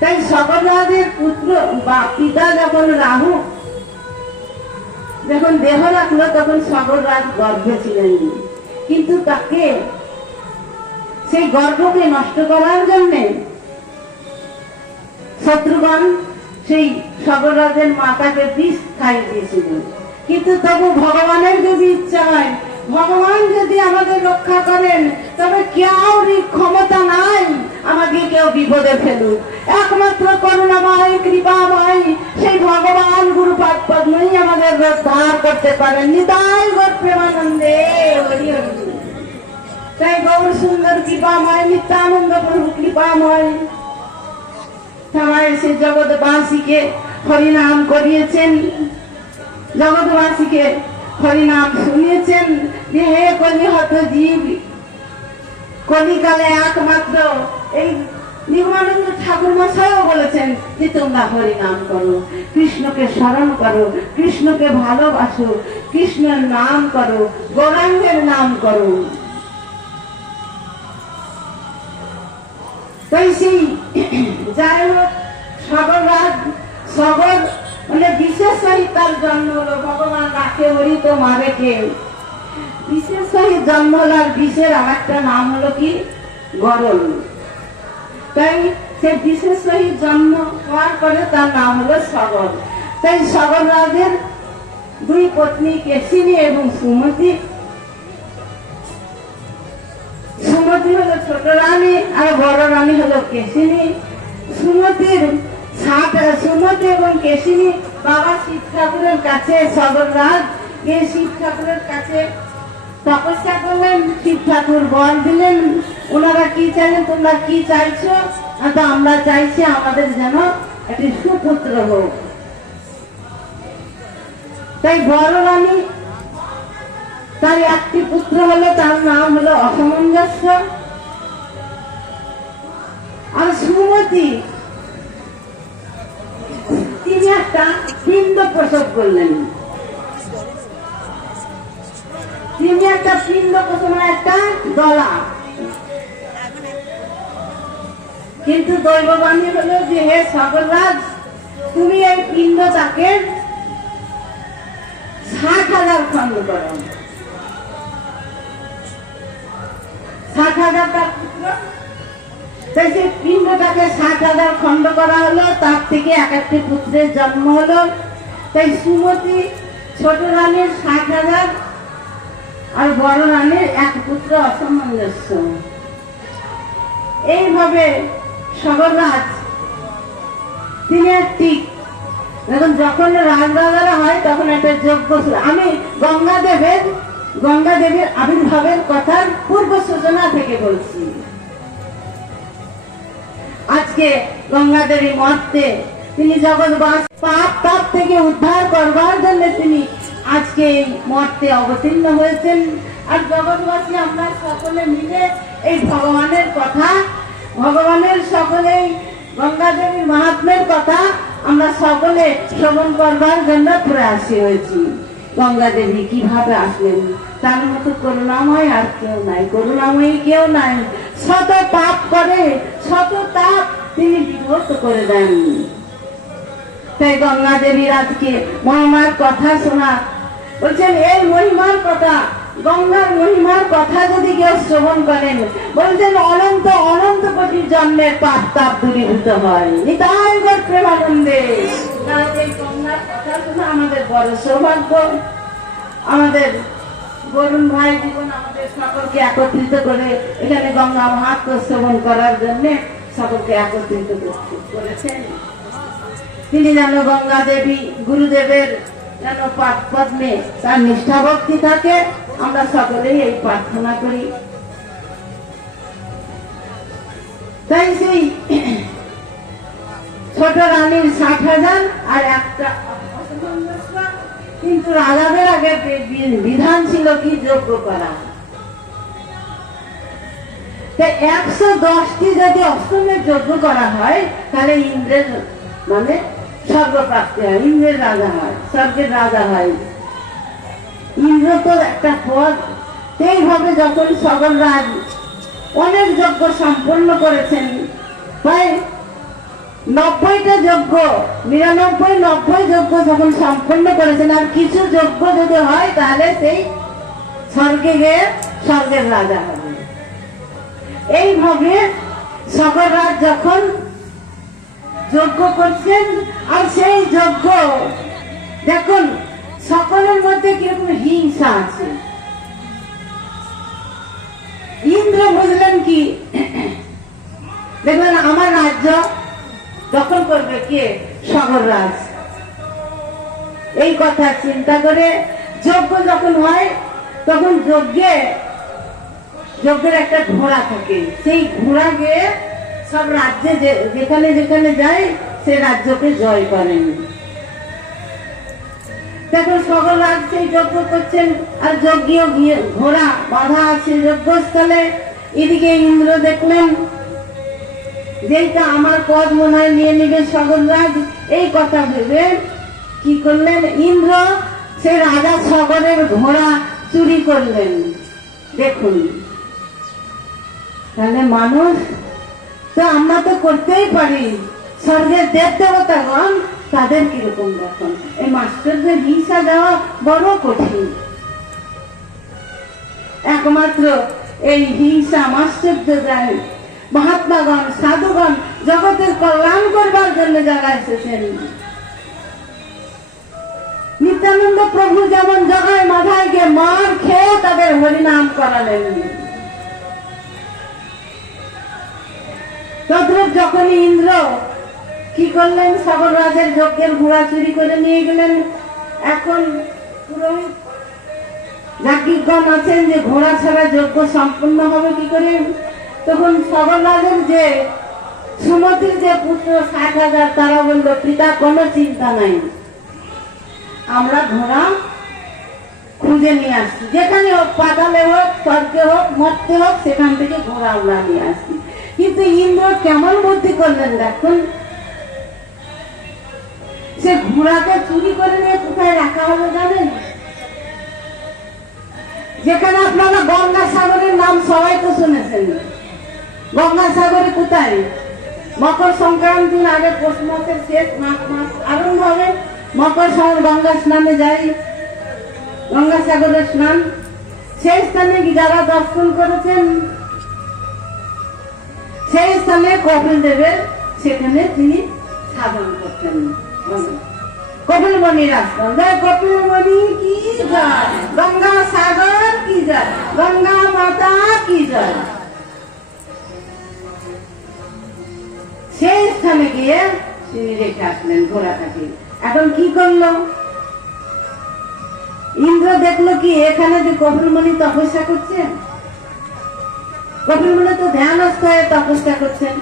তাই সগররাজের পুত্র বা পিতা যখন রাহু যখন দেহ রাখলো, তখন সগররাজ গর্ভে ছিলেন। কিন্তু তাকে, সেই গর্ভকে নষ্ট করার জন্য শত্রুগণ সেই সগররাজের মাতাকে বিষ খাইয়ে দিয়েছিল। কিন্তু তবু ভগবানের যদি ইচ্ছা হয়, ভগবান যদি আমাদের রক্ষা করেন, তবে কাউরই ক্ষমতা নাই আমাকে কেউ বিপদে ফেলুক। একমাত্র করুণাময় কৃপাময় সেই ভগবান গুরুপাদ পদ্মই আমাদের উদ্ধার করতে পারেন। নিতাই গৌর প্রেমানন্দে হরি হরি। তাই গৌর সুন্দর কৃপাময়, নিত্যানন্দ প্রভু কৃপাময় সবাই সে জগৎবাসীকে হরিনাম করিয়েছেন, জগৎবাসীকে হরিনাম শুনিয়েছেন যে হে কলিহত জীব, কলিকালে একমাত্র এই নিগমানন্দ ঠাকুর মশাইও বলেছেন যে তোমরা হরিনাম করো, কৃষ্ণকে স্মরণ করো, কৃষ্ণকে ভালোবাসো, কৃষ্ণের নাম করো, গৌরাঙ্গের নাম করো। তাই সেই যাই হোক, সগর মানে বিশেষ সহিত তার জন্ম হলো। ভগবান রাখে হরি তো মারে কে। বিশেষ সহিত জন্ম হলো। আর বিশের আর একটা নাম হলো কি? গরল। তাই সে বিশেষ সহিত জন্ম হওয়ার পরে তার নাম হলো সগর। তাই সগর রাজের দুই পত্নী কেশিনী এবং সুমতি। সুমতি হলো ছোট রানী আর বড় রানী হলো কেশিনী। সুমতি এবং কেশিনী বাবা শিব ঠাকুরের কাছে, সগররাজ গিয়ে শিব ঠাকুরের কাছে তপস্যা করলেন। শিব ঠাকুর বর দিলেন। ওনারা কি চাইলেন? তোমরা কি চাইছো? তো আমরা চাইছি আমাদের যেন একটি সুপুত্র হোক। তাই বড় রানী, তার একটি পুত্র হলো, তার নাম হলো অসমঞ্জস্য। আর সুমতি তিনি একটা পিণ্ড প্রসব করলেন। তিনি একটা পিণ্ড প্রসব, একটা দলা। কিন্তু দৈববাণী হলো যে হে সগররাজ, তুমি এই পিণ্ডটাকে 60,000 খণ্ড করো। 60,000 তার পুত্র। তাই সেই পিণ্ডটাকে 60,000 খণ্ড করা হলো। তার থেকে এক একটি পুত্রের জন্ম হলো। তাই সুমতি ছোট রানীর 60,000 আর বড় রানীর এক পুত্র অসমঞ্জস্য। এইভাবে সগররাজ তিনি একটি, যখন রাজরাজারা হয় তখন একটা যজ্ঞ। আমি গঙ্গাদেবের গঙ্গা দেবীর আবির্ভাবের কথার পূর্ব সূচনা থেকে বলছি। আজকে গঙ্গা দেবী মর্তে তিনি জগৎবাস পাপ তাপ থেকে উদ্ধার করবার জন্য তিনি আজকে এই মর্তে অবতীর্ণ হয়েছেন। আর জগৎবাসী আমরা সকলে মিলে এই ভগবানের কথা, ভগবানের সকলেই গঙ্গা দেবীর মাহাত্ম্যের কথা আমরা সকলে শ্রবণ করবার জন্য প্রয়াসী হয়েছি। গঙ্গা দেবী কিভাবে আসলেন, তার মতো করুণাময় আর কেউ নাই, করুণাময়ী কেউ নাই। শত পাপ করে শত তাপ তিনি বিভক্ত করে দেন। তাই গঙ্গা দেবীর আজকে মহিমার কথা শোনা বলছেন, এই মহিমার কথা, গঙ্গার মহিমার কথা যদি কেউ শ্রবণ করেন, বলছেন অনন্ত অনন্ত কোটি জন্মের পাপ তাপ দূরীভূত হয়। নিতাই গৌর প্রেমানন্দে। এই গঙ্গার কথা শোনা আমাদের বড় সৌভাগ্য। আমাদের বরুণ ভাই জীবন আমাদের সকলকে একত্রিত করে এখানে গঙ্গা মাহাত্ম্য শ্রবণ করার জন্য সকলকে একত্রিত করেছেন। তিনি যেন গঙ্গা দেবী গুরুদেবের যেন পাদ পদ্মে তার নিষ্ঠা ভক্তি থাকে, আমরা সকলেই এই প্রার্থনা করি। তাই সেই ছোট রানীর 60,000 আর একটা, কিন্তু রাজাদের আগে বিধান ছিল কি যজ্ঞ করা। 110টি যদি অষ্টমের যজ্ঞ করা হয় তাহলে ইন্দ্রের মানে স্বর্গপ্রাপ্তি হয়, ইন্দ্রের রাজা হয়, স্বর্গের রাজা হয়। ইন্দ্র তো একটা পদ। এইভাবে যখন সকল রাজ অনেক যজ্ঞ সম্পন্ন করেছেন, প্রায় 90টা যজ্ঞ, 99-90 যজ্ঞ যখন সম্পন্ন করেছেন, আর কিছু যজ্ঞ যদি হয় তাহলে সেই স্বর্গে গিয়ে স্বর্গের রাজা হবে। এইভাবে সকল রাজ যখন যজ্ঞ করছেন, আর সেই যজ্ঞ দেখুন সকলের মধ্যে কিরকম হিংসা আছে। ইন্দ্র বুঝলেন কি, দেখলেন আমার রাজ্য দখল করবে কে, সকল রাজ। এই কথা চিন্তা করে যজ্ঞ যখন হয় তখন যজ্ঞের একটা ঘোড়া থাকে, সেই ঘোড়া গিয়ে সব রাজ্যে যেখানে যেখানে যায় সে রাজ্যকে জয় করেন। দেখুন সকল রাজ সেই যজ্ঞ করছেন, আর যজ্ঞীয় ঘোড়া বাধা আছে যজ্ঞস্থলে। এদিকে ইন্দ্র দেখলেন যেটা আমার পদ মনে হয় নিয়ে নিবে সকল রাজ, এই কথা ভেবে কি করলেন, ইন্দ্র সে রাজা সকলের ঘোড়া চুরি করলেন। দেখুন তাহলে মানুষ তো আমরা তো করতেই পারি, স্বর্গের দেব দেবতাগণ তাদের কিরকম দেখুন। এই মাস্টারদের হিংসা দেওয়া বড় কঠিন। একমাত্র এই হিংসা মাস্টারদের দেয় মহাত্মাগণ, সাধুগণ জগতের কল্যাণ করবার জন্য যারা এসেছেন। নিত্যানন্দ প্রভু যেমন জগায় মাথায় গিয়ে মার খেয়ে তাদের হরিনাম করালেন, তদ্রূপ যখন ইন্দ্র কি করলেন, সকল রাজের যজ্ঞের ঘোড়া চুরি করে নিয়ে গেলেন। এখন পুরোহিত যাজ্ঞিকগণ আছেন যে ঘোড়া ছাড়া যজ্ঞ সম্পূর্ণ হবে কি করে। তখন সকল রাজের যে সুমতির যে পুত্র 60,000 তারা বললো, পিতা কোনো চিন্তা নাই, আমরা ঘোড়া খুঁজে নিয়ে আসছি, যেখানে হোক, পাতালে হোক, স্বর্গে হোক, মর্তে হোক, সেখান থেকে ঘোড়া আমরা নিয়ে আসছি। কিন্তু ইন্দ্র কেমন বুদ্ধি করলেন দেখুন, সে ঘোড়াকে চুরি করে নিয়ে কোথায় রাখা হলো জানেন? যেখানে আপনারা গঙ্গাসাগরের নাম সবাই তো শুনেছেন। গঙ্গাসাগরে কোথায়? মকর সংক্রান্তির আগে পৌষ মাসের শেষ মাঘ মাস আরম্ভ হবে, মকর সময় গঙ্গা স্নানে যাই, গঙ্গাসাগরের স্নান। সেই স্থানে যারা দর্শন করেছেন, সেই স্থানে কপিল দেবের সেখানে তিনি সাধন করতেন। কপিল মণির আশ্রম, কপিল মণি কি জয়, গঙ্গা সাগর কি জয়, গঙ্গা মাতা কি জয়। সেই স্থানে গিয়ে তিনি রেখে আসলেন ঘোড়াটাকে। এখন কি করলো ইন্দ্র দেখলো কি এখানে যে কপিলমুনি তপস্যা করছেন, কপিলমুনি তো ধ্যানস্থ হয়ে তপস্যা করছেন,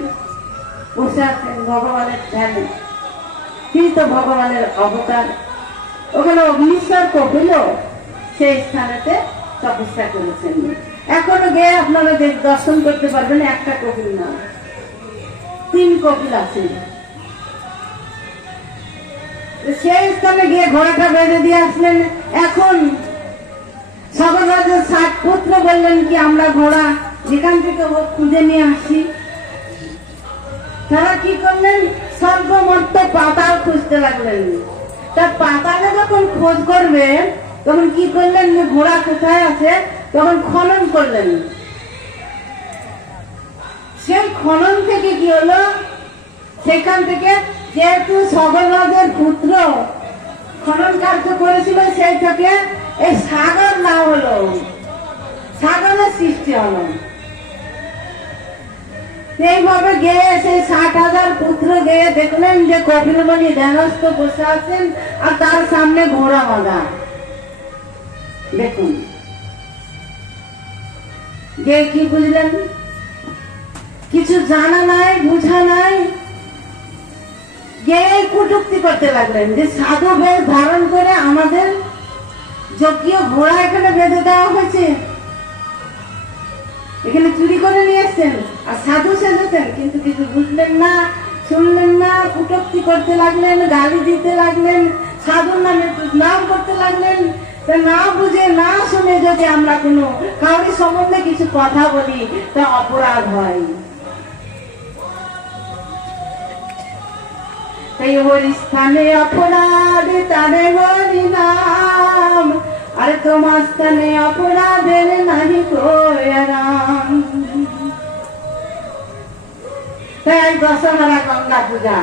বসে আছেন ভগবানের ধ্যানে, তিনি তো ভগবানের অবতার। ওখানে অগ্নিশ্বর কপিল সেই স্থানেতে তপস্যা করেছেন। এখনো গিয়ে আপনারা দর্শন করতে পারবেন, একটা কপিল না, 3 কপিল আছেন। সেই স্থানে গিয়ে ঘোড়াটা বেঁধে দিয়ে আসলেন। এখন সকল রাজার 60 পুত্র বললেন কি আমরা ঘোড়া যেখান থেকে হোক খুঁজে নিয়ে আসি। তারা কি করলেন, স্বর্গমর্ত পাতাল খুঁজতে লাগলেন। তার পাতালে যখন খোঁজ করবে তখন কি করলেন, যে ঘোড়া কোথায় আছে তখন খনন করলেন। সেই খনন থেকে কি হলো, সেখান থেকে যেহেতু সকল রাজার পুত্র খনন কার্য করেছিল, সেই থেকে এই সাগর নাম হলো, সাগরের সৃষ্টি হলো। এইভাবে গিয়ে সেই 60,000 পুত্র গিয়ে দেখলেন যে কপিলমুনি ধ্যানস্থ বসে আছেন আর তার সামনে ঘোড়া বাঁধা। দেখুন গিয়ে কি বুঝলেন, কিছু জানা নাই বুঝা নাই, গিয়ে কটূক্তি করতে লাগলেন যে সাধু বেশ ধারণ করে আমাদের যজ্ঞীয় ঘোড়া এখানে বেঁধে দেওয়া হয়েছে, এখানে চুরি করে নিয়ে এসছেন আর সাধু সেজেছেন, কিন্তু কিছু বুঝলেন না, শুনলেন না, কটূক্তি করতে লাগলেন, গালি দিতে লাগলেন, সাধুর নামে নাম করতে লাগলেন। না বুঝে না শুনে যদি আমরা কোনো কাউরি সম্বন্ধে কিছু কথা বলি তা অপরাধ হয়। তাই ওর স্থানে অপরাধ তারে হরি নাম, আর তোমার স্থানে অপরাধের নাহি কোয়ারাম। তাই দশহরা গঙ্গা পূজা,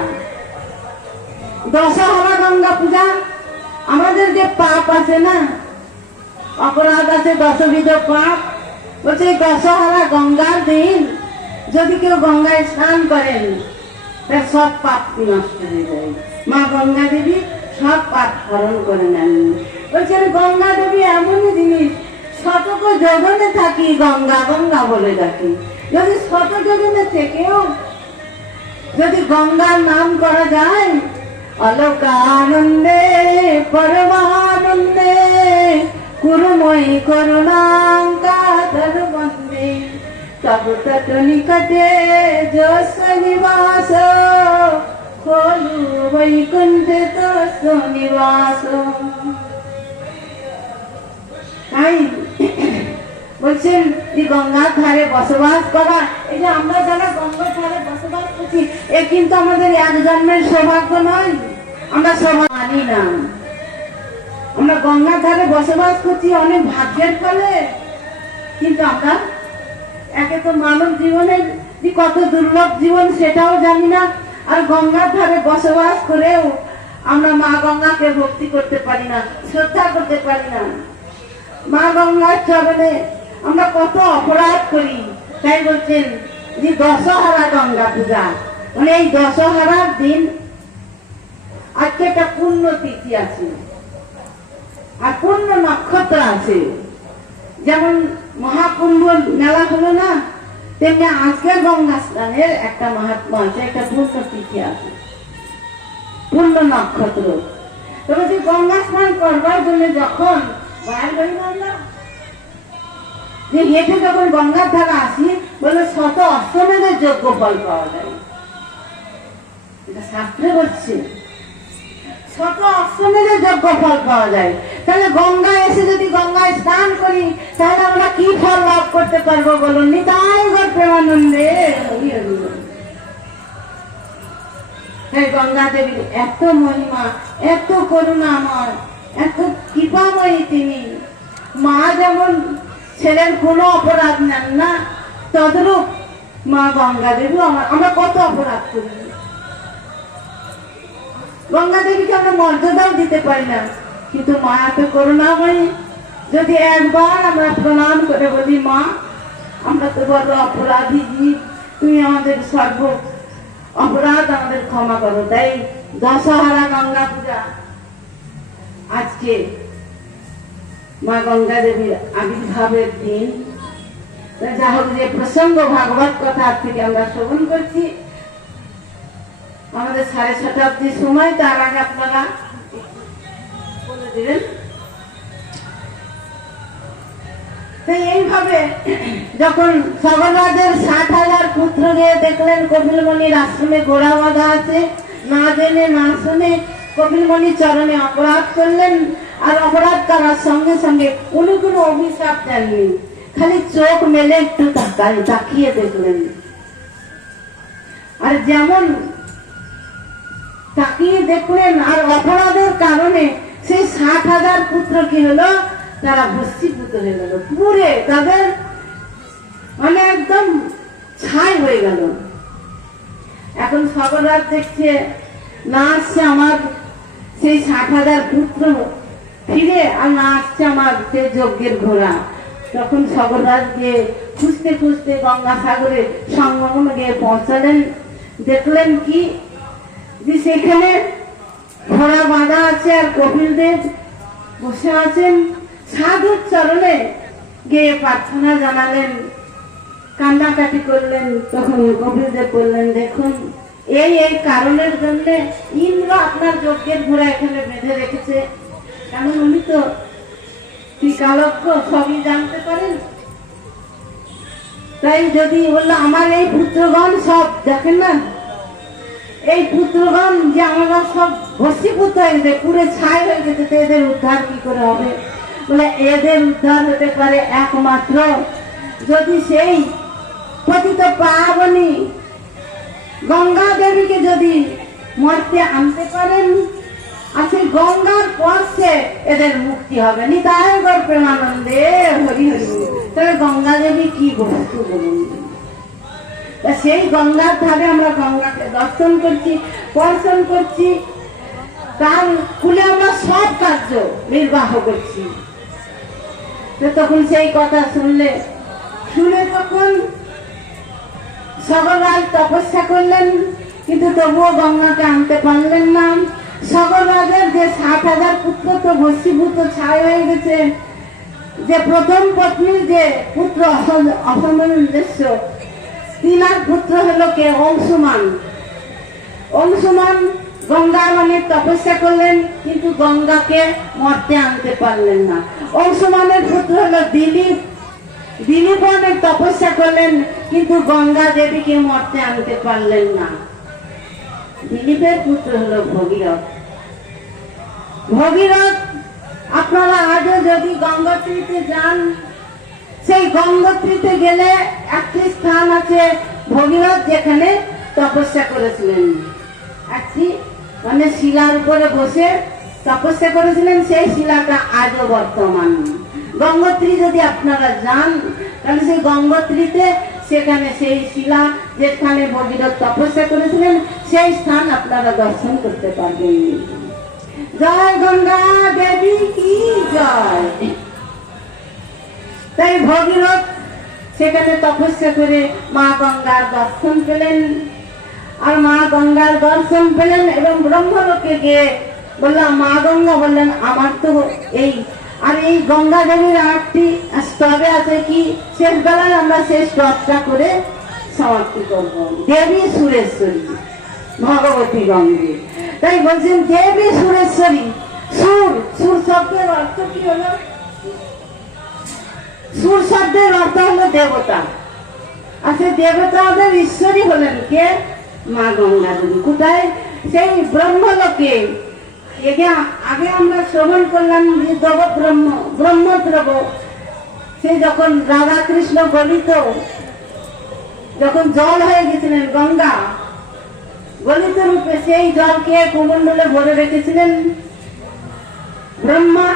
দশহরা গঙ্গা পূজা আমাদের যে পাপ আছে না, অপরাধ আছে 10বিধ পাপ, বলছে দশহরা গঙ্গার দিন যদি কেউ গঙ্গায় স্নান করেন তার সব পাপ নষ্ট হয়ে যায়। মা গঙ্গা দেবী সব পাপ হরণ করে নেন। বলছেন গঙ্গা দেবী এমনই জিনিস, শতক যোজনে থাকি গঙ্গা গঙ্গা বলে ডাকি। যদি শত যোজনে থেকেও যদি গঙ্গার নাম করা যায়, অলোকানন্দে পরমানন্দে কুরুময়ী করুণাঙ্কাধর বন্দে তব তট নিকটে যশ নিবাস খোলু বৈকুণ্ঠে তস নিবাস। তাই বলছেন যে গঙ্গার ধারে বসবাস করা, এই যে আমরা যারা গঙ্গার ধারে বসবাস করছি এ কিন্তু আমাদের এক জন্মের সৌভাগ্য নয়, আমরা সবাই মানি না। আমরা গঙ্গার ধারে বসবাস করছি অনেক ভাগ্যের ফলে, কিন্তু আমরা একে তো মানব জীবনের যে কত দুর্লভ জীবন সেটাও জানি না, আর গঙ্গার ধারে বসবাস করেও আমরা মা গঙ্গাকে ভক্তি করতে পারি না, শ্রদ্ধা করতে পারি না। মা গঙ্গার চরণে আমরা কত অপরাধ করি। তাই বলছেন যে দশহরা গঙ্গা পূজা, মানে এই দশহরার দিন আজকে একটা পূর্ণ তিথি আছে আর পূর্ণ নক্ষত্র আছে। যেমন মহাকুম্ভ মেলা হলো না, তেমনি আজকের গঙ্গা স্নানের একটা মাহাত্ম্য আছে, একটা পূর্ণ তিথি আছে, পূর্ণ নক্ষত্র। তবে যে গঙ্গা স্নান করবার জন্য যখন বাইর করি না, যে হেঁটে যখন গঙ্গার ধারে আসি, বলে শত অষ্টমেধের যোগ্য ফল পাওয়া যায়। এটা শাস্ত্রে বলছে শত অষ্টমেধের যোগ্য ফল পাওয়া যায়। তাহলে গঙ্গায় এসে যদি গঙ্গায় স্নান করি তাহলে আমরা কি ফল লাভ করতে পারবো বলুন? নিতাই গৌর প্রেমানন্দে। তাই গঙ্গা দেবীর এত মহিমা, এত করুণাময়, এত কৃপাময়ী তিনি। মা যেমন ছেলের কোনো অপরাধ নেন না, তদরূপ মা গঙ্গা দেবী আমরা কত অপরাধ করি। গঙ্গা দেবীকে আমরা মর্যাদাও দিতে পারি না, কিন্তু মা এত করুণাময়ী। যদি একবার আমরা প্রণাম করে বলি, মা আমরা তো বড় অপরাধী জীব, তুমি আমাদের সর্ব অপরাধ আমাদের ক্ষমা করো। তাই দশহরা গঙ্গা পূজা আজকে মা গঙ্গা দেবীর আবির্ভাবের দিন। যা হোক, যে প্রসঙ্গ ভাগবত কথা থেকে আমরা শ্রবণ করছি, আমাদের 6:30 অব্দি সময়, তার আগে আপনারা বলে দিলেন। তো এইভাবে যখন সগররাজের 60,000 পুত্র গিয়ে দেখলেন কপিলমণির আশ্রমে গোড়া বাঁধা আছে, না জেনে না শুনে কপিলমণি চরণে অপরাধ করলেন। আর অপরাধ করার সঙ্গে সঙ্গে কোনো অভিশাপ দেননি, খালি চোখ মেলে একটু তাকিয়ে দেখলেন। আর যেমন তাকিয়ে দেখলেন, আর অপরাধের কারণে সেই 60,000 পুত্র কি হলো, তারা ভস্মীভূত হয়ে গেল, পুরে তাদের মানে একদম ছাই হয়ে গেল। এখন সগররাজ দেখছে না আসছে আমার সেই 60,000 পুত্র ফিরে, আর না আসছে আমার সেই যজ্ঞের ঘোড়া। তখন সগররাজ গিয়ে খুঁজতে খুঁজতে গঙ্গাসাগরে সঙ্গমে গিয়ে পৌঁছালেন। দেখলেন কি যে সেখানে ঘোড়া বাঁধা আছে, আর কপিলদেব বসে আছেন। সাধুর চরণে গিয়ে প্রার্থনা জানালেন, কান্নাকাটি করলেন। তখন কপিলদেব বললেন, দেখুন এই কারণের জন্য ইন্দ্র আপনার যজ্ঞের ঘোড়া এখানে বেঁধে রেখেছে, কারণ উনি তো ত্রিকালজ্ঞ, সবই জানতে পারেন। তাই যদি বললো আমার এই পুত্রগণ সব দেখেন না, এই পুত্রগণ যে আমরা সব ভস্মীভূত হয়ে গেছে, পুরে ছাই হয়ে গেছে, তো এদের উদ্ধার কি করে হবে? বলে এদের উদ্ধার হতে পারে একমাত্র যদি সেই পতিত পাবনী গঙ্গা দেবীকে যদি মর্তে আনতে পারেন, আর সেই গঙ্গার পথে এদের মুক্তি হবে। নিতাই গৌর প্রেমানন্দে হরি হরি। তবে গঙ্গা দেবী কি বস্তু বলুন? সেই গঙ্গার ধারে আমরা গঙ্গাকে দর্শন করছি, দর্শন করছি, তার কুলে আমরা সব কার্য নির্বাহ করছি। তখন সেই কথা শুনে তখন সগররাজ তপস্যা করলেন, কিন্তু তবুও গঙ্গাকে আনতে পারলেন না। সগররাজের যে 60,000 পুত্র তো ভস্মীভূত ছাই হয়ে গেছে। যে প্রথম পত্নীর যে পুত্র অসমঞ্জস্য, তিনার পুত্র হলো কে? অংশুমান। অংশুমান গঙ্গা মানে তপস্যা করলেন, কিন্তু গঙ্গাকে মর্তে আনতে পারলেন না। অংশুমানের পুত্র হলো দিলীপ। দিলীপ অনেক তপস্যা করলেন, কিন্তু গঙ্গা দেবীকে মর্তে আনতে পারলেন না। দিলীপের পুত্র হলো ভগীরথ। ভগীরথ আপনারা আজও যদি গঙ্গোত্রীতে যান, সেই গঙ্গোত্রীতে গেলে একটি স্থান আছে ভগীরথ যেখানে তপস্যা করেছিলেন। একটি মানে শিলার উপরে বসে তপস্যা করেছিলেন, সেই শিলাটা আজও বর্তমান। গঙ্গোত্রী যদি আপনারা যান, তাহলে সেই গঙ্গোত্রীতে সেখানে সেই শিলা যেখানে ভগীরথ তপস্যা করেছিলেন, সেই স্থান আপনারা দর্শন করতে পারবেন। জয় গঙ্গা দেবী কি জয়। তাই ভগীরথ সেখানে তপস্যা করে মা গঙ্গার দর্শন পেলেন। আর মা গঙ্গার দর্শন পেলেন এবং ব্রহ্মলোকে গিয়ে বললাম, মা গঙ্গা বললেন আমার তো এই, আর এই গঙ্গা দেবীর 8টি স্তবে আছে, কি শেষ বেলায় আমরা সেই স্তবটা করে সমাপ্তি করব। দেবী সুরেশ্বরী ভগবতী গঙ্গে। তাই বলছেন দেবী সুরেশ্বরী। সুর, সুর শব্দের অর্থ কি হলো? সুর শব্দের অর্থ হলো দেবতা। আর সেই দেবতাদের ঈশ্বরী হলেন কে? মা গঙ্গা দেবী। কোথায়? সেই ব্রহ্মলোকে। আগে আমরা শ্রবণ করলাম যে ব্রহ্মদ্রব, সে যখন রাধা কৃষ্ণ গলিত, যখন জল হয়ে গেছিলেন গঙ্গা গলিত রূপে, সেই জলকে কুমণ্ডলে ভরে রেখেছিলেন ব্রহ্মা।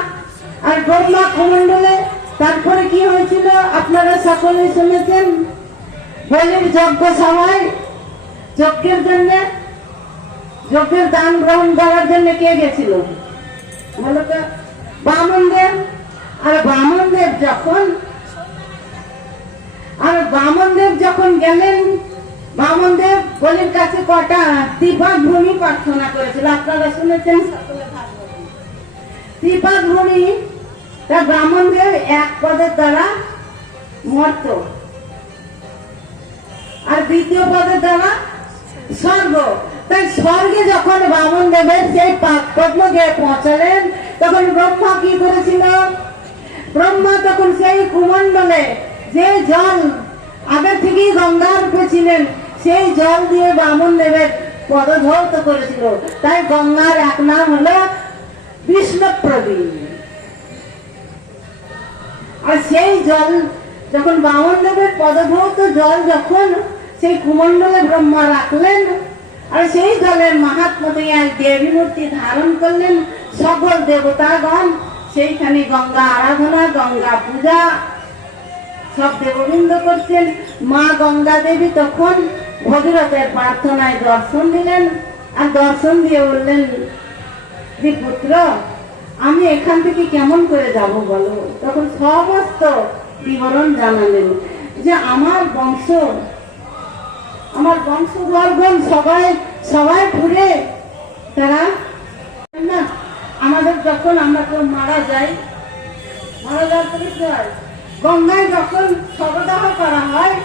আর ব্রহ্মা কুমণ্ডলে তারপরে কি হয়েছিল আপনারা সকলেই শুনেছেন। বলির যজ্ঞ সভায় যজ্ঞের জন্য, যজ্ঞের দান গ্রহণ করার জন্য কে গেছিল? বলো তো? বামনদেব। আর বামনদেব যখন গেলেন, বামনদেব বলির কাছে কটা ত্রিপাদ ভূমি প্রার্থনা করেছিল, আপনারা শুনেছেন সকলে। ত্রিপাদ ভূমি তা ব্রাহ্মণদেব এক পদের দ্বারা মর্ত, আর দ্বিতীয় পদের দ্বারা স্বর্গ। তাই স্বর্গে যখন বামন দেবের সেই পদ্ম গিয়ে পৌঁছালেন, তখন ব্রহ্মা কি করেছিল? ব্রহ্মা তখন সেই কুমণ্ডলে যে জল আগে থেকেই গঙ্গার রূপে ছিলেন, সেই জল দিয়ে বামন দেবের পদধৌত করেছিল। তাই গঙ্গার এক নাম হলো বিষ্ণুপ্রদী। আর সেই জল যখন বামন দেবের পদধৌত জল যখন সেই কুমণ্ডলে ব্রহ্মা রাখলেন, আর সেই জলের মাহাত্ম্যতে এক দেবী মূর্তি ধারণ করলেন, সকল দেবতাগণ সেইখানে গঙ্গা আরাধনা, গঙ্গা পূজা সব দেববৃন্দ করছেন। মা গঙ্গা দেবী তখন ভগীরথের প্রার্থনায় দর্শন দিলেন, আর দর্শন দিয়ে বললেন যে পুত্র, আমি এখান থেকে কেমন করে যাব বলো। তখন সমস্ত বিবরণ জানালেন যে আমার বংশবর্গন সবাই ঘুরে তারা না, আমাদের যখন আমরা কেউ মারা যাওয়ার পরে কি হয়, গঙ্গায় যখন শবদাহ করা হয়,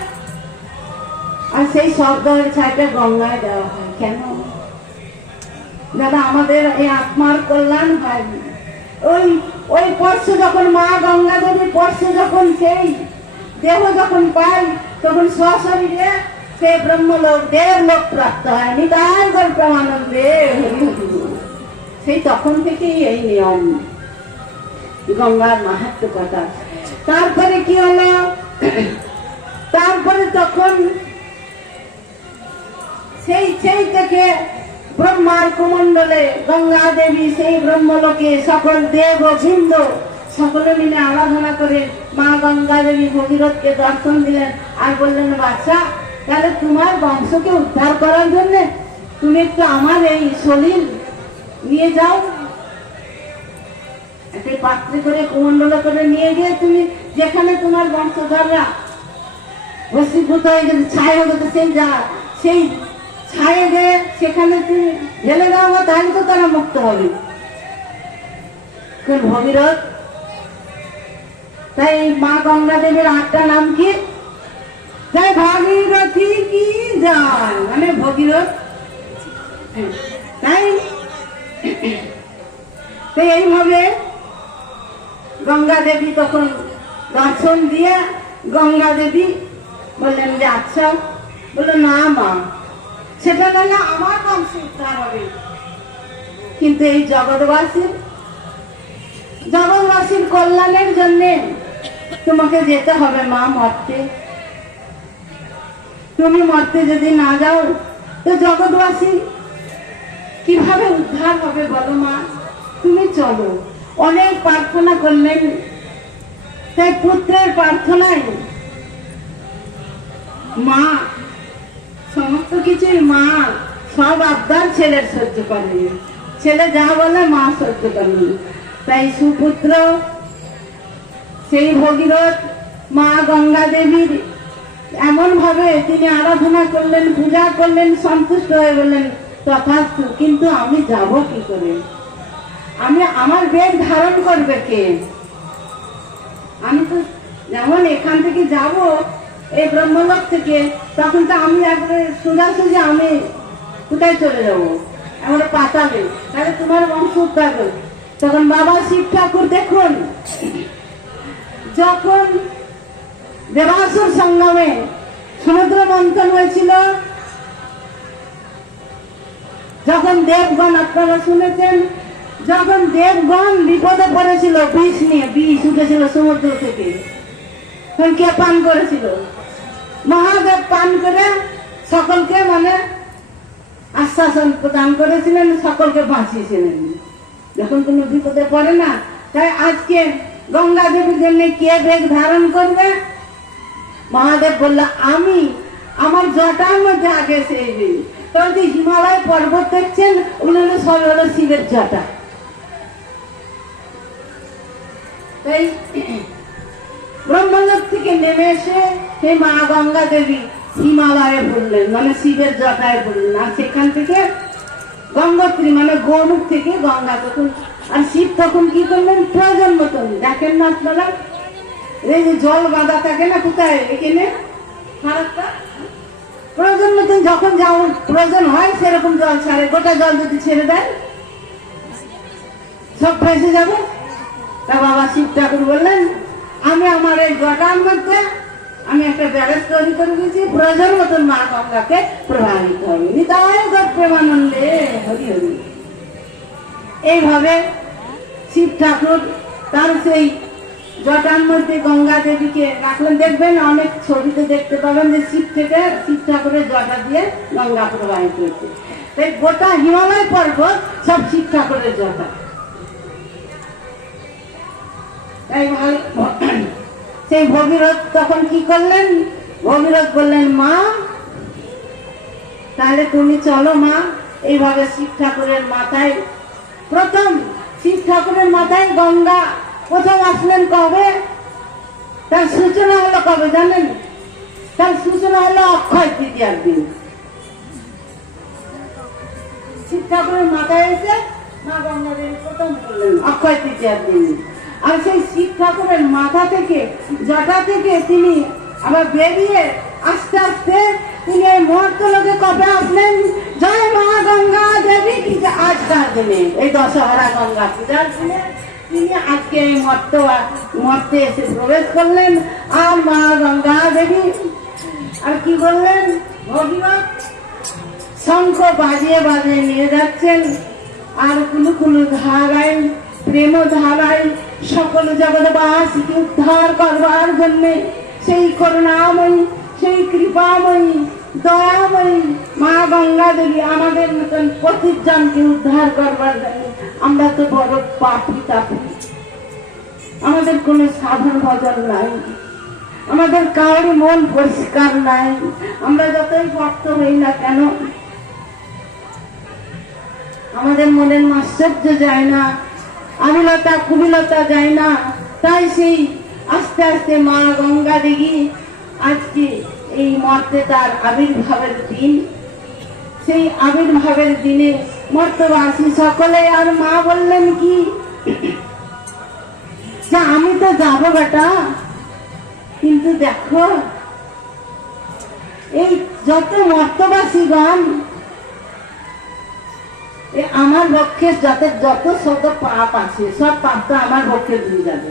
আর সেই শবদাহের ছাইটা গঙ্গায় দেওয়া হয়। কেন দাদা? আমাদের এই আত্মার কল্যাণ হয়। ওই পরশু যখন মা গঙ্গা দেবী পরশু যখন সেই দেহ যখন পাই, তখন সশরীরে সেই ব্রহ্মলোক দেবলোক প্রাপ্ত হয়। নিতাই গৌর প্রেমানন্দে সেই তখন থেকেই এই নিয়ম, গঙ্গার মাহাত্ম্য কথা। তারপরে কি হলো? তারপরে তখন সেই থেকে ব্রহ্মার কুমণ্ডলে গঙ্গা দেবী সেই ব্রহ্মলোকে সকল দেব বৃন্দ সকলে মিলে আরাধনা করে মা গঙ্গা দেবী ভগীরথকে দর্শন দিলেন, আর বললেন, বাচ্চা, তাহলে তোমার বংশকে উদ্ধার করার জন্য তুমি একটু আমার এই সলিল নিয়ে যাও, একটা পাত্রে করে কুমণ্ডলে করে নিয়ে গিয়ে তুমি যেখানে তোমার বংশধররা বসীভূত হয়ে গেছে, ছায় হয়ে গেছে, সেই ছায়ে গিয়ে সেখানে তুমি ঢেলে দাও, তাহলে তো তারা মুক্ত হবে। ভগীরথ। তাই মা গঙ্গা দেবীর 8টা নাম কি? তাই ভাগীরথী কি যায়, মানে ভগীরথ। তাই এইভাবে গঙ্গা দেবী তখন দর্শন দিয়ে গঙ্গা দেবী বললেন যে আচ্ছা, বললো না মা, সেটা না আমার বংশ উদ্ধার হবে, কিন্তু এই জগৎবাসীর কল্যাণের জন্য তোমাকে যেতে হবে মা মরতে। তুমি মরতে যদি না যাও তো জগৎবাসী কিভাবে উদ্ধার হবে বলো মা, তুমি চলো। অনেক প্রার্থনা করলেন, তাই পুত্রের প্রার্থনায় মা সমস্ত কিছুই মা সব আবদার ছেলের সহ্য করেন, ছেলে যা বলে মা সহ্য করেন। তাই সুপুত্র সেই ভগীরথ মা গঙ্গা দেবীর এমন ভাবে তিনি আরাধনা করলেন, পূজা করলেন, সন্তুষ্ট হয়ে বললেন তথাস্তু, কিন্তু আমি যাব কি করে? আমার বেগ ধারণ করবে কে? আমি তো যেমন এখান থেকে যাব এই ব্রহ্মলোক থেকে, তখন তো আমি একবারে সোজাসুজি আমি কোথায় চলে যাবো? আমরা পাতাবে, তাহলে তোমার বংশ উদ্ধার করবে। তখন বাবা শিব ঠাকুর দেখুন, যখন দেবাসুর সঙ্গমে সমুদ্র মন্থন হয়েছিল, যখন দেবগণ, আপনারা শুনেছেন, যখন দেবগণ বিপদে পড়েছিল, বিষ উঠেছিল সমুদ্র থেকে, তখন কে পান করেছিল? মহাদেব পান করে সকলকে মানে আশ্বাসন প্রদান করেছিলেন, সকলকে বাঁচিয়েছিলেন যখন কোনো বিপদে পড়ে না। তাই আজকে গঙ্গা দেবীর জন্য কে বেগ ধারণ করবে? মহাদেব বলল, আমি আমার জটার মধ্যে আগে সেই বেগ। তখন যে হিমালয় পর্বত দেখছেন, ওগুলো সব হলো শিবের জটা। তাই ব্রহ্মলোক থেকে নেমে এসে সেই মা গঙ্গা দেবী হিমালয়ে পড়লেন, মানে শিবের জটায় পড়লেন। আর সেখান থেকে গঙ্গোত্রী মানে গৌমুখ থেকে গঙ্গা তখন আর শিব তখন কি করলেন, প্রয়োজন মতন, দেখেন না আপনারা এই যে জল বাঁধা থাকে না কোথায় এখানে, প্রয়োজন মতন যখন যাও প্রয়োজন হয় সেরকম জল ছাড়ে, গোটা জল যদি ছেড়ে দেয় সব ভেসে যাবে। তা বাবা শিব ঠাকুর বললেন, আমি আমার এই জটার মধ্যে আমি একটা ব্যারেজ তৈরি করে দিয়েছি, প্রয়োজন মতন মা গঙ্গাকে প্রবাহিত হবে। নিতাই গৌর প্রেমানন্দে হরি হরি। এইভাবে শিব ঠাকুর তার সেই জটার মধ্যে গঙ্গা দেবীকে রাখলেন। দেখবেন অনেক ছবিতে দেখতে পাবেন যে শিব ঠাকুরের জটা দিয়ে গঙ্গা প্রবাহিত হয়েছে। তাই গোটা হিমালয় পর্বত সব শিব ঠাকুরের জটা। তাই সেই ভগীরথ তখন কি করলেন, ভগীরথ বললেন, মা তাহলে তুমি চলো মা। এইভাবে শিব ঠাকুরের মাথায়, প্রথম শিব ঠাকুরের মাথায় গঙ্গা প্রথম আসলেন কবে, তার সূচনা হলো কবে জানেন? তার সূচনা হলো অক্ষয় তৃতীয়ার দিন। শিব ঠাকুরের মাথায় এসে মা গঙ্গা দেবী প্রথম করলেন অক্ষয় তৃতীয়ার দিন। আর সেই শিব ঠাকুরের মাথা থেকে, জটা থেকে তিনি আবার বেরিয়ে আস্তে আস্তে তিনি এই মহর্তলোকে কবে আসলেন? জয় মা গঙ্গা দেবী কি আজকার দিনে, এই দশহরা গঙ্গা পূজার দিনে তিনি আজকে এই মর্তে এসে প্রবেশ করলেন। আর মা গঙ্গা দেবী আর কি করলেন, ভগীরথ শঙ্খ বাজিয়ে বাজিয়ে নিয়ে যাচ্ছেন। আর কুলু ধারায়, প্রেম ধারায় সকল জগৎবাসীকে উদ্ধার করবার জন্য সেই করুণাময়ী, সেই কৃপাময়ী, দয়াময়ী মা গঙ্গা দেবী আমাদের মতন প্রতিজনকে উদ্ধার করবার জন্য। আমরা তো বড় পাপি তাপি, আমাদের কোনো সাধন ভজন নাই, আমাদের কারোর মন পরিষ্কার নাই। আমরা যতই ভক্ত হই না কেন আমাদের মনের মাশ্চর্য যায় না, আমিলতা কুমিলতা যায় না। তাই সেই আস্তে আস্তে মা গঙ্গা দেবী আজকে এই মর্তে তার আবির্ভাবের দিন। সেই আবির্ভাবের দিনে মর্তবাসী সকলে আর মা বললেন কি, যে আমি তো যাবো বেটা, কিন্তু দেখো এই যত মর্তবাসীগণ আমার পক্ষে যত শত পাপ আছে সব পাপটা আমার পক্ষে ধুয়ে যাবে।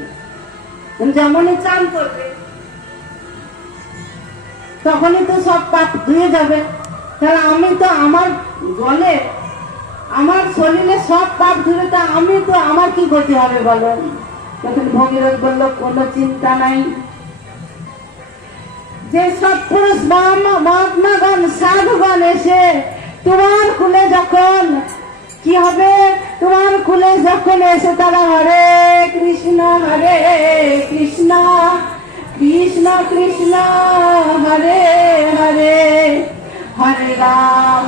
যেমনই চান করবে তখনই তো সব পাপ ধুয়ে যাবে। তাহলে আমি তো আমার গলে, আমার শরীরে সব পাপ ধুয়ে, তা আমি তো আমার কি করতে হবে বলো? তখন ভগীরথ বলল, কোনো চিন্তা নাই। যে সব পুরুষ মহাত্মাগণ সাধুগণ এসে তোমার কুলে যখন কি হবে, তোমার কুলে যখন এসে তারা হরে কৃষ্ণ কৃষ্ণ কৃষ্ণ হরে হরে, হরে রাম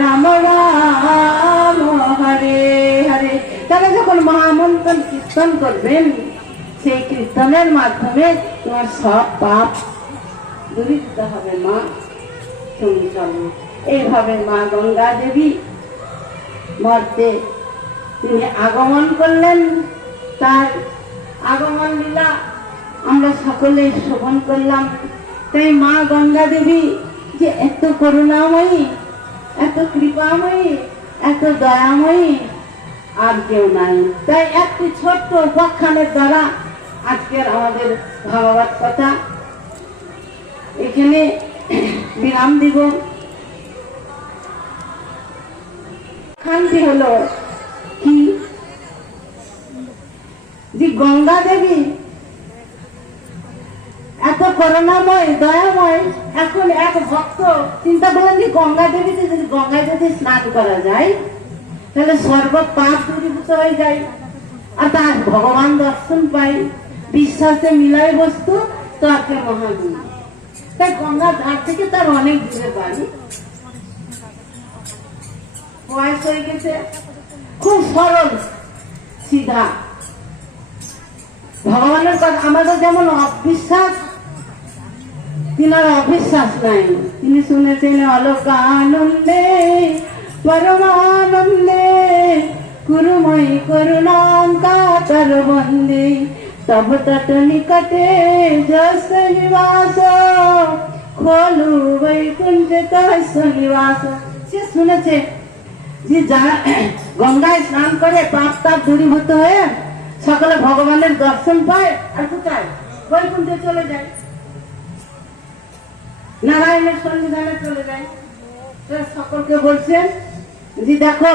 রাম রাম হরে হরে। তারা যখন মহামন্ত্র কীর্তন করবেন, সেই কীর্তনের মাধ্যমে তোমার সব পাপ দূরীভূত হবে। মা তুমি চলো। এইভাবে মা গঙ্গা দেবী মর্তে তিনি আগমন করলেন। তার আগমন লীলা আমরা সকলে শ্রবণ করলাম। তাই মা গঙ্গা দেবী যে এত করুণাময়ী, এত কৃপাময়ী, এত দয়াময়ী আর কেউ নাই। তাই একটি ছোট্ট উপাখ্যানের দ্বারা আজকের আমাদের ভাগবত কথা এখানে বিরাম দিব। খানটি হলো কি, যে গঙ্গা দেবী এত করুণাময় দয়াময়। এখন এক ভক্ত চিন্তা করলেন যে গঙ্গা দেবীতে যদি গঙ্গায় যদি স্নান করা যায় তাহলে সর্ব পাপ দূরীভূত হয়ে যায়, আর তার ভগবান দর্শন পাই, বিশ্বাসে মিলাই বস্তু তর্কে মহাগুণ। তাই গঙ্গার ধার থেকে তার অনেক দূরে বাড়ি, বয়স হয়ে গেছে, খুব সরল সিধা। ভগবানের কথা আমাদের যেমন অবিশ্বাস, তিনার অবিশ্বাস নাই। তিনি শুনেছেন অলোক আনন্দে परमानंदे कुरुमयि करुणांकातर वंदे तब तट निकटे जस निवास खोलु वैकुंठ तस निवास। সে শুনেছে যে যারা গঙ্গায় স্নান করে পাপ তাপ দূরীভূত হয়ে সকলে ভগবানের দর্শন পায় আর কোথায় বৈকুণ্ঠে চলে যায়, নারায়ণের সন্নিধানে চলে যায়। সকলকে বলছেন যে দেখো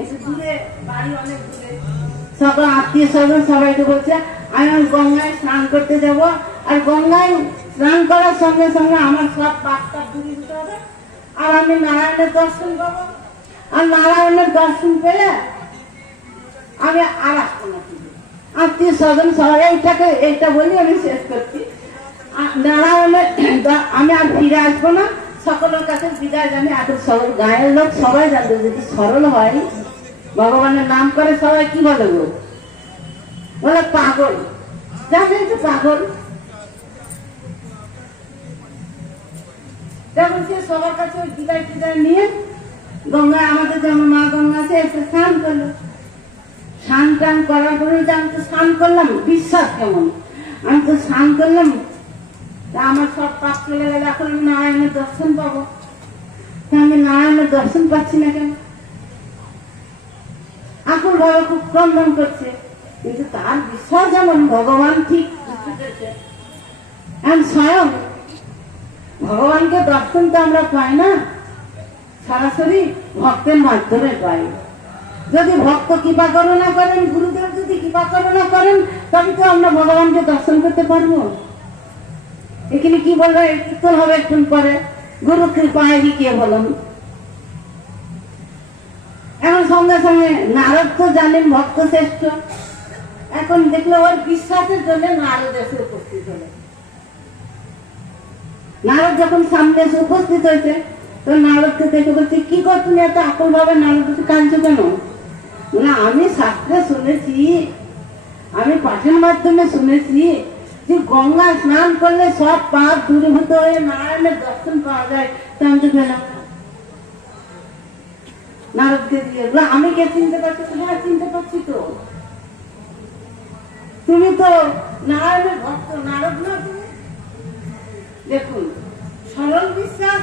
একটু দূরে বাড়ি, অনেক দূরে, সকল আত্মীয় স্বজন সবাইকে বলছে আমি গঙ্গায় স্নান করতে যাব, আর গঙ্গায় স্নান করার সঙ্গে সঙ্গে আমার সব পাপ তাপ দূরীভূত হবে আর আমি নারায়ণের দর্শন পাবো। আর নারায়ণের দর্শন পেলে আমি আর আসবো না, আত্মীয় স্বজন সবাই এইটা বলি আমি শেষ করছি। নারায়ণের আমি আর ফিরে আসবো না, সকলের কাছে বিদায় জানি। এখন সকল গায়ের লোক সবাই জানতো যদি সরল হয় ভগবানের নাম করে সবাই কি বলে গো, বলে পাগল, জানে তো পাগল। যখন সে সবার কাছে বিদায় টিদায় নিয়ে গঙ্গায়, আমাদের যেমন মা গঙ্গা আছে, একটু স্নান করলো। স্নান টান করার পরে আমি তো স্নান করলাম, বিশ্বাস কেমন, আমি তো স্নান করলাম, আমার সব পাপ চলে গেলে এখন আমি নারায়ণের দর্শন পাবো। আমি নারায়ণের দর্শন পাচ্ছি না কেন? আকুল ভাবে খুব ক্রন্দন করছে, কিন্তু তার বিশ্বাস যেমন ভগবান ঠিক স্বয়ং ভগবানকে দর্শন তো আমরা পাই না, সরাসরি ভক্তের মাধ্যমে পাই। যদি ভক্ত কৃপা করুণা করেন, গুরুদেব যদি কৃপা করুণা করেন, তবে তো আমরা ভগবানকে দর্শন করতে পারবো। এখানে কি বলবে, কীর্তন হবে একটু পরে, গুরু কৃপায় কে বলুন। এখন সঙ্গে সঙ্গে নারদ তো জানেন ভক্ত শ্রেষ্ঠ, এখন দেখলো ওর বিশ্বাসের জন্য নারদ এসে উপস্থিত হলো। নারদ যখন সামনে এসে উপস্থিত হয়েছে, তো নারদকে দেখে বলছে কি কর তুমি এত আকুল ভাবে নারদ কাঁদছো কেন? না আমি শাস্ত্রে শুনেছি, আমি পাঠের মাধ্যমে শুনেছি যে গঙ্গা স্নান করলে সব পাপ দূরীভূত হয়ে নারায়ণের দর্শন পাওয়া যায়, তো আমি তো পেলাম না। নারদকে দিয়ে আমি কে চিনতে পারছি? হ্যাঁ চিনতে পারছি তো, তুমি তো নারায়ণের ভক্ত, নারদ না তুমি? দেখুন সরল বিশ্বাস,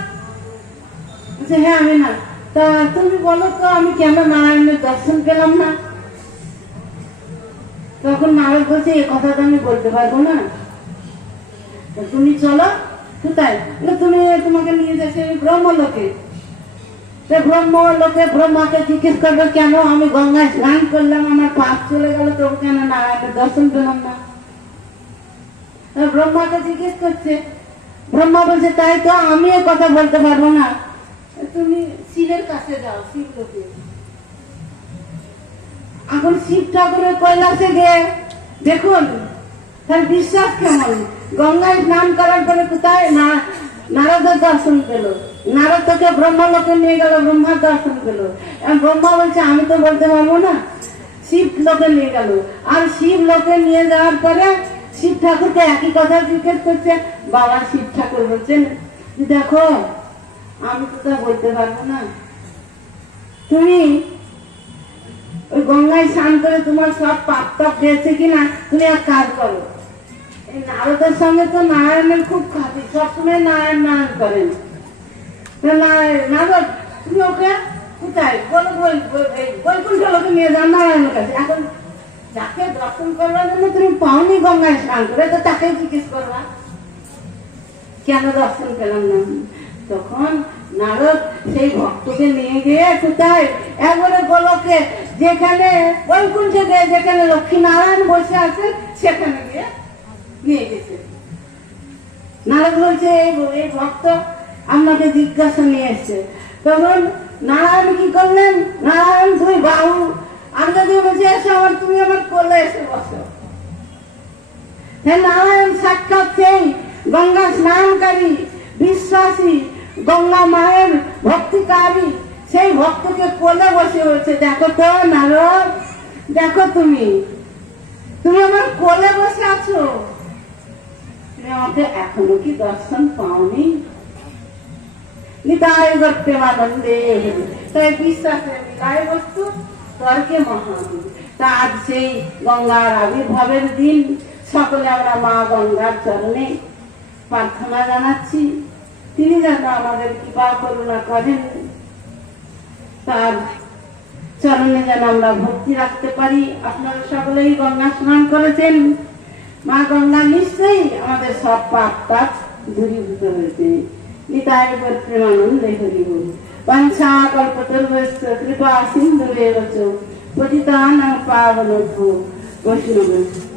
হ্যাঁ আমি না। তা তুমি বলো তো আমি কেন নারায়ণের দর্শন পেলাম না? তখন নারদ বলছে এ কথা তো আমি বলতে পারবো না, তুমি চলো। কোথায়? তুমি তোমাকে নিয়ে যাচ্ছে ব্রহ্মলোকে। ব্রহ্মলোকে ব্রহ্মাকে জিজ্ঞেস করবে কেন আমি গঙ্গায় স্নান করলাম, আমার পাপ চলে গেল, তবু কেন নারায়ণের দর্শন পেলাম না? ব্রহ্মাকে জিজ্ঞেস করছে, ব্রহ্মা বলছে তাই তো আমি এ কথা বলতে পারবো না, তুমি শিবের কাছে যাও, শিব লোকে। এখন শিব ঠাকুরের কৈলাসে গিয়ে দেখুন তার বিশ্বাস কেমন। গঙ্গায় স্নান করার পরে কোথায় নারদের দর্শন পেল, নারদ তোকে ব্রহ্মলোকে নিয়ে গেল, ব্রহ্মার দর্শন পেল। ব্রহ্মা বলছে আমি তো বলতে পারবো না, শিব লোকে নিয়ে গেল। আর শিব লোকে নিয়ে যাওয়ার পরে শিব ঠাকুরকে একই কথা জিজ্ঞেস করছে। বাবা শিব ঠাকুর বলছেন দেখো আমি তো তা বলতে পারবো না, তুমি ওই গঙ্গায় স্নান করে তোমার সব পাপ টাপ গেছে কিনা, তুমি এক কাজ করো, এই নারদের সঙ্গে তো নারায়ণের খুব খাতি, সবসময় নারায়ণ নারায়ণ করেন। নারদ তুমি ওকে কোথায় বলো, বৈকুণ্ঠ লোকে নিয়ে যাও নারায়ণের কাছে। এখন যাকে দর্শন করবার জন্য তুমি পাওনি গঙ্গায় স্নান করে, তো তাকে জিজ্ঞেস করবা কেন দর্শন পেলাম না। তখন নারদ সেই ভক্তকে নিয়ে গিয়ে কোথায়, একবারে গোলকে, যেখানে বৈকুণ্ঠে গিয়ে যেখানে লক্ষ্মী নারায়ণ বসে আছে সেখানে গিয়ে নিয়ে গেছে। নারদ বলছে এই ভক্ত আমাকে জিজ্ঞাসা নিয়ে এসছে। তখন নারায়ণ কি করলেন, নারায়ণ দুই বাহু আমরা দিয়ে বলছে এসো আমার, তুমি আমার কোলে এসে বসো। নারায়ণ সাক্ষাৎ সেই গঙ্গা স্নানকারী বিশ্বাসী গঙ্গা মায়ের ভক্তিকারী সেই ভক্তকে কোলে বসে বলছে দেখো তো নারদ, দেখো তুমি আমার কোলে বসে আছো, তুমি আমাকে এখনো কি দর্শন পাওনি? নিতাই প্রেমানন্দে তাই বিশ্বাসের বিদায় বস্তু তর্কে মহাবীর। তা আজ সেই গঙ্গার আবির্ভাবের দিন, সকলে আমরা মা গঙ্গার চরণে প্রার্থনা জানাচ্ছি, তিনি যেন আমাদের কৃপা করুণা করেন, তার চরণে যেন আমরা ভক্তি রাখতে পারি। আপনারা সকলেই গঙ্গা স্নান করেছেন, মা গঙ্গা নিশ্চয়ই আমাদের সব পাপ তাপ দূরীভূত হয়েছে। নিতাই গৌর প্রেমানন্দে হরি বল। বাঞ্ছা কল্পতরুশ্চ কৃপা সিন্ধুরেব চ পতিতানাং পাবনেভ্যো বৈষ্ণবেভ্যো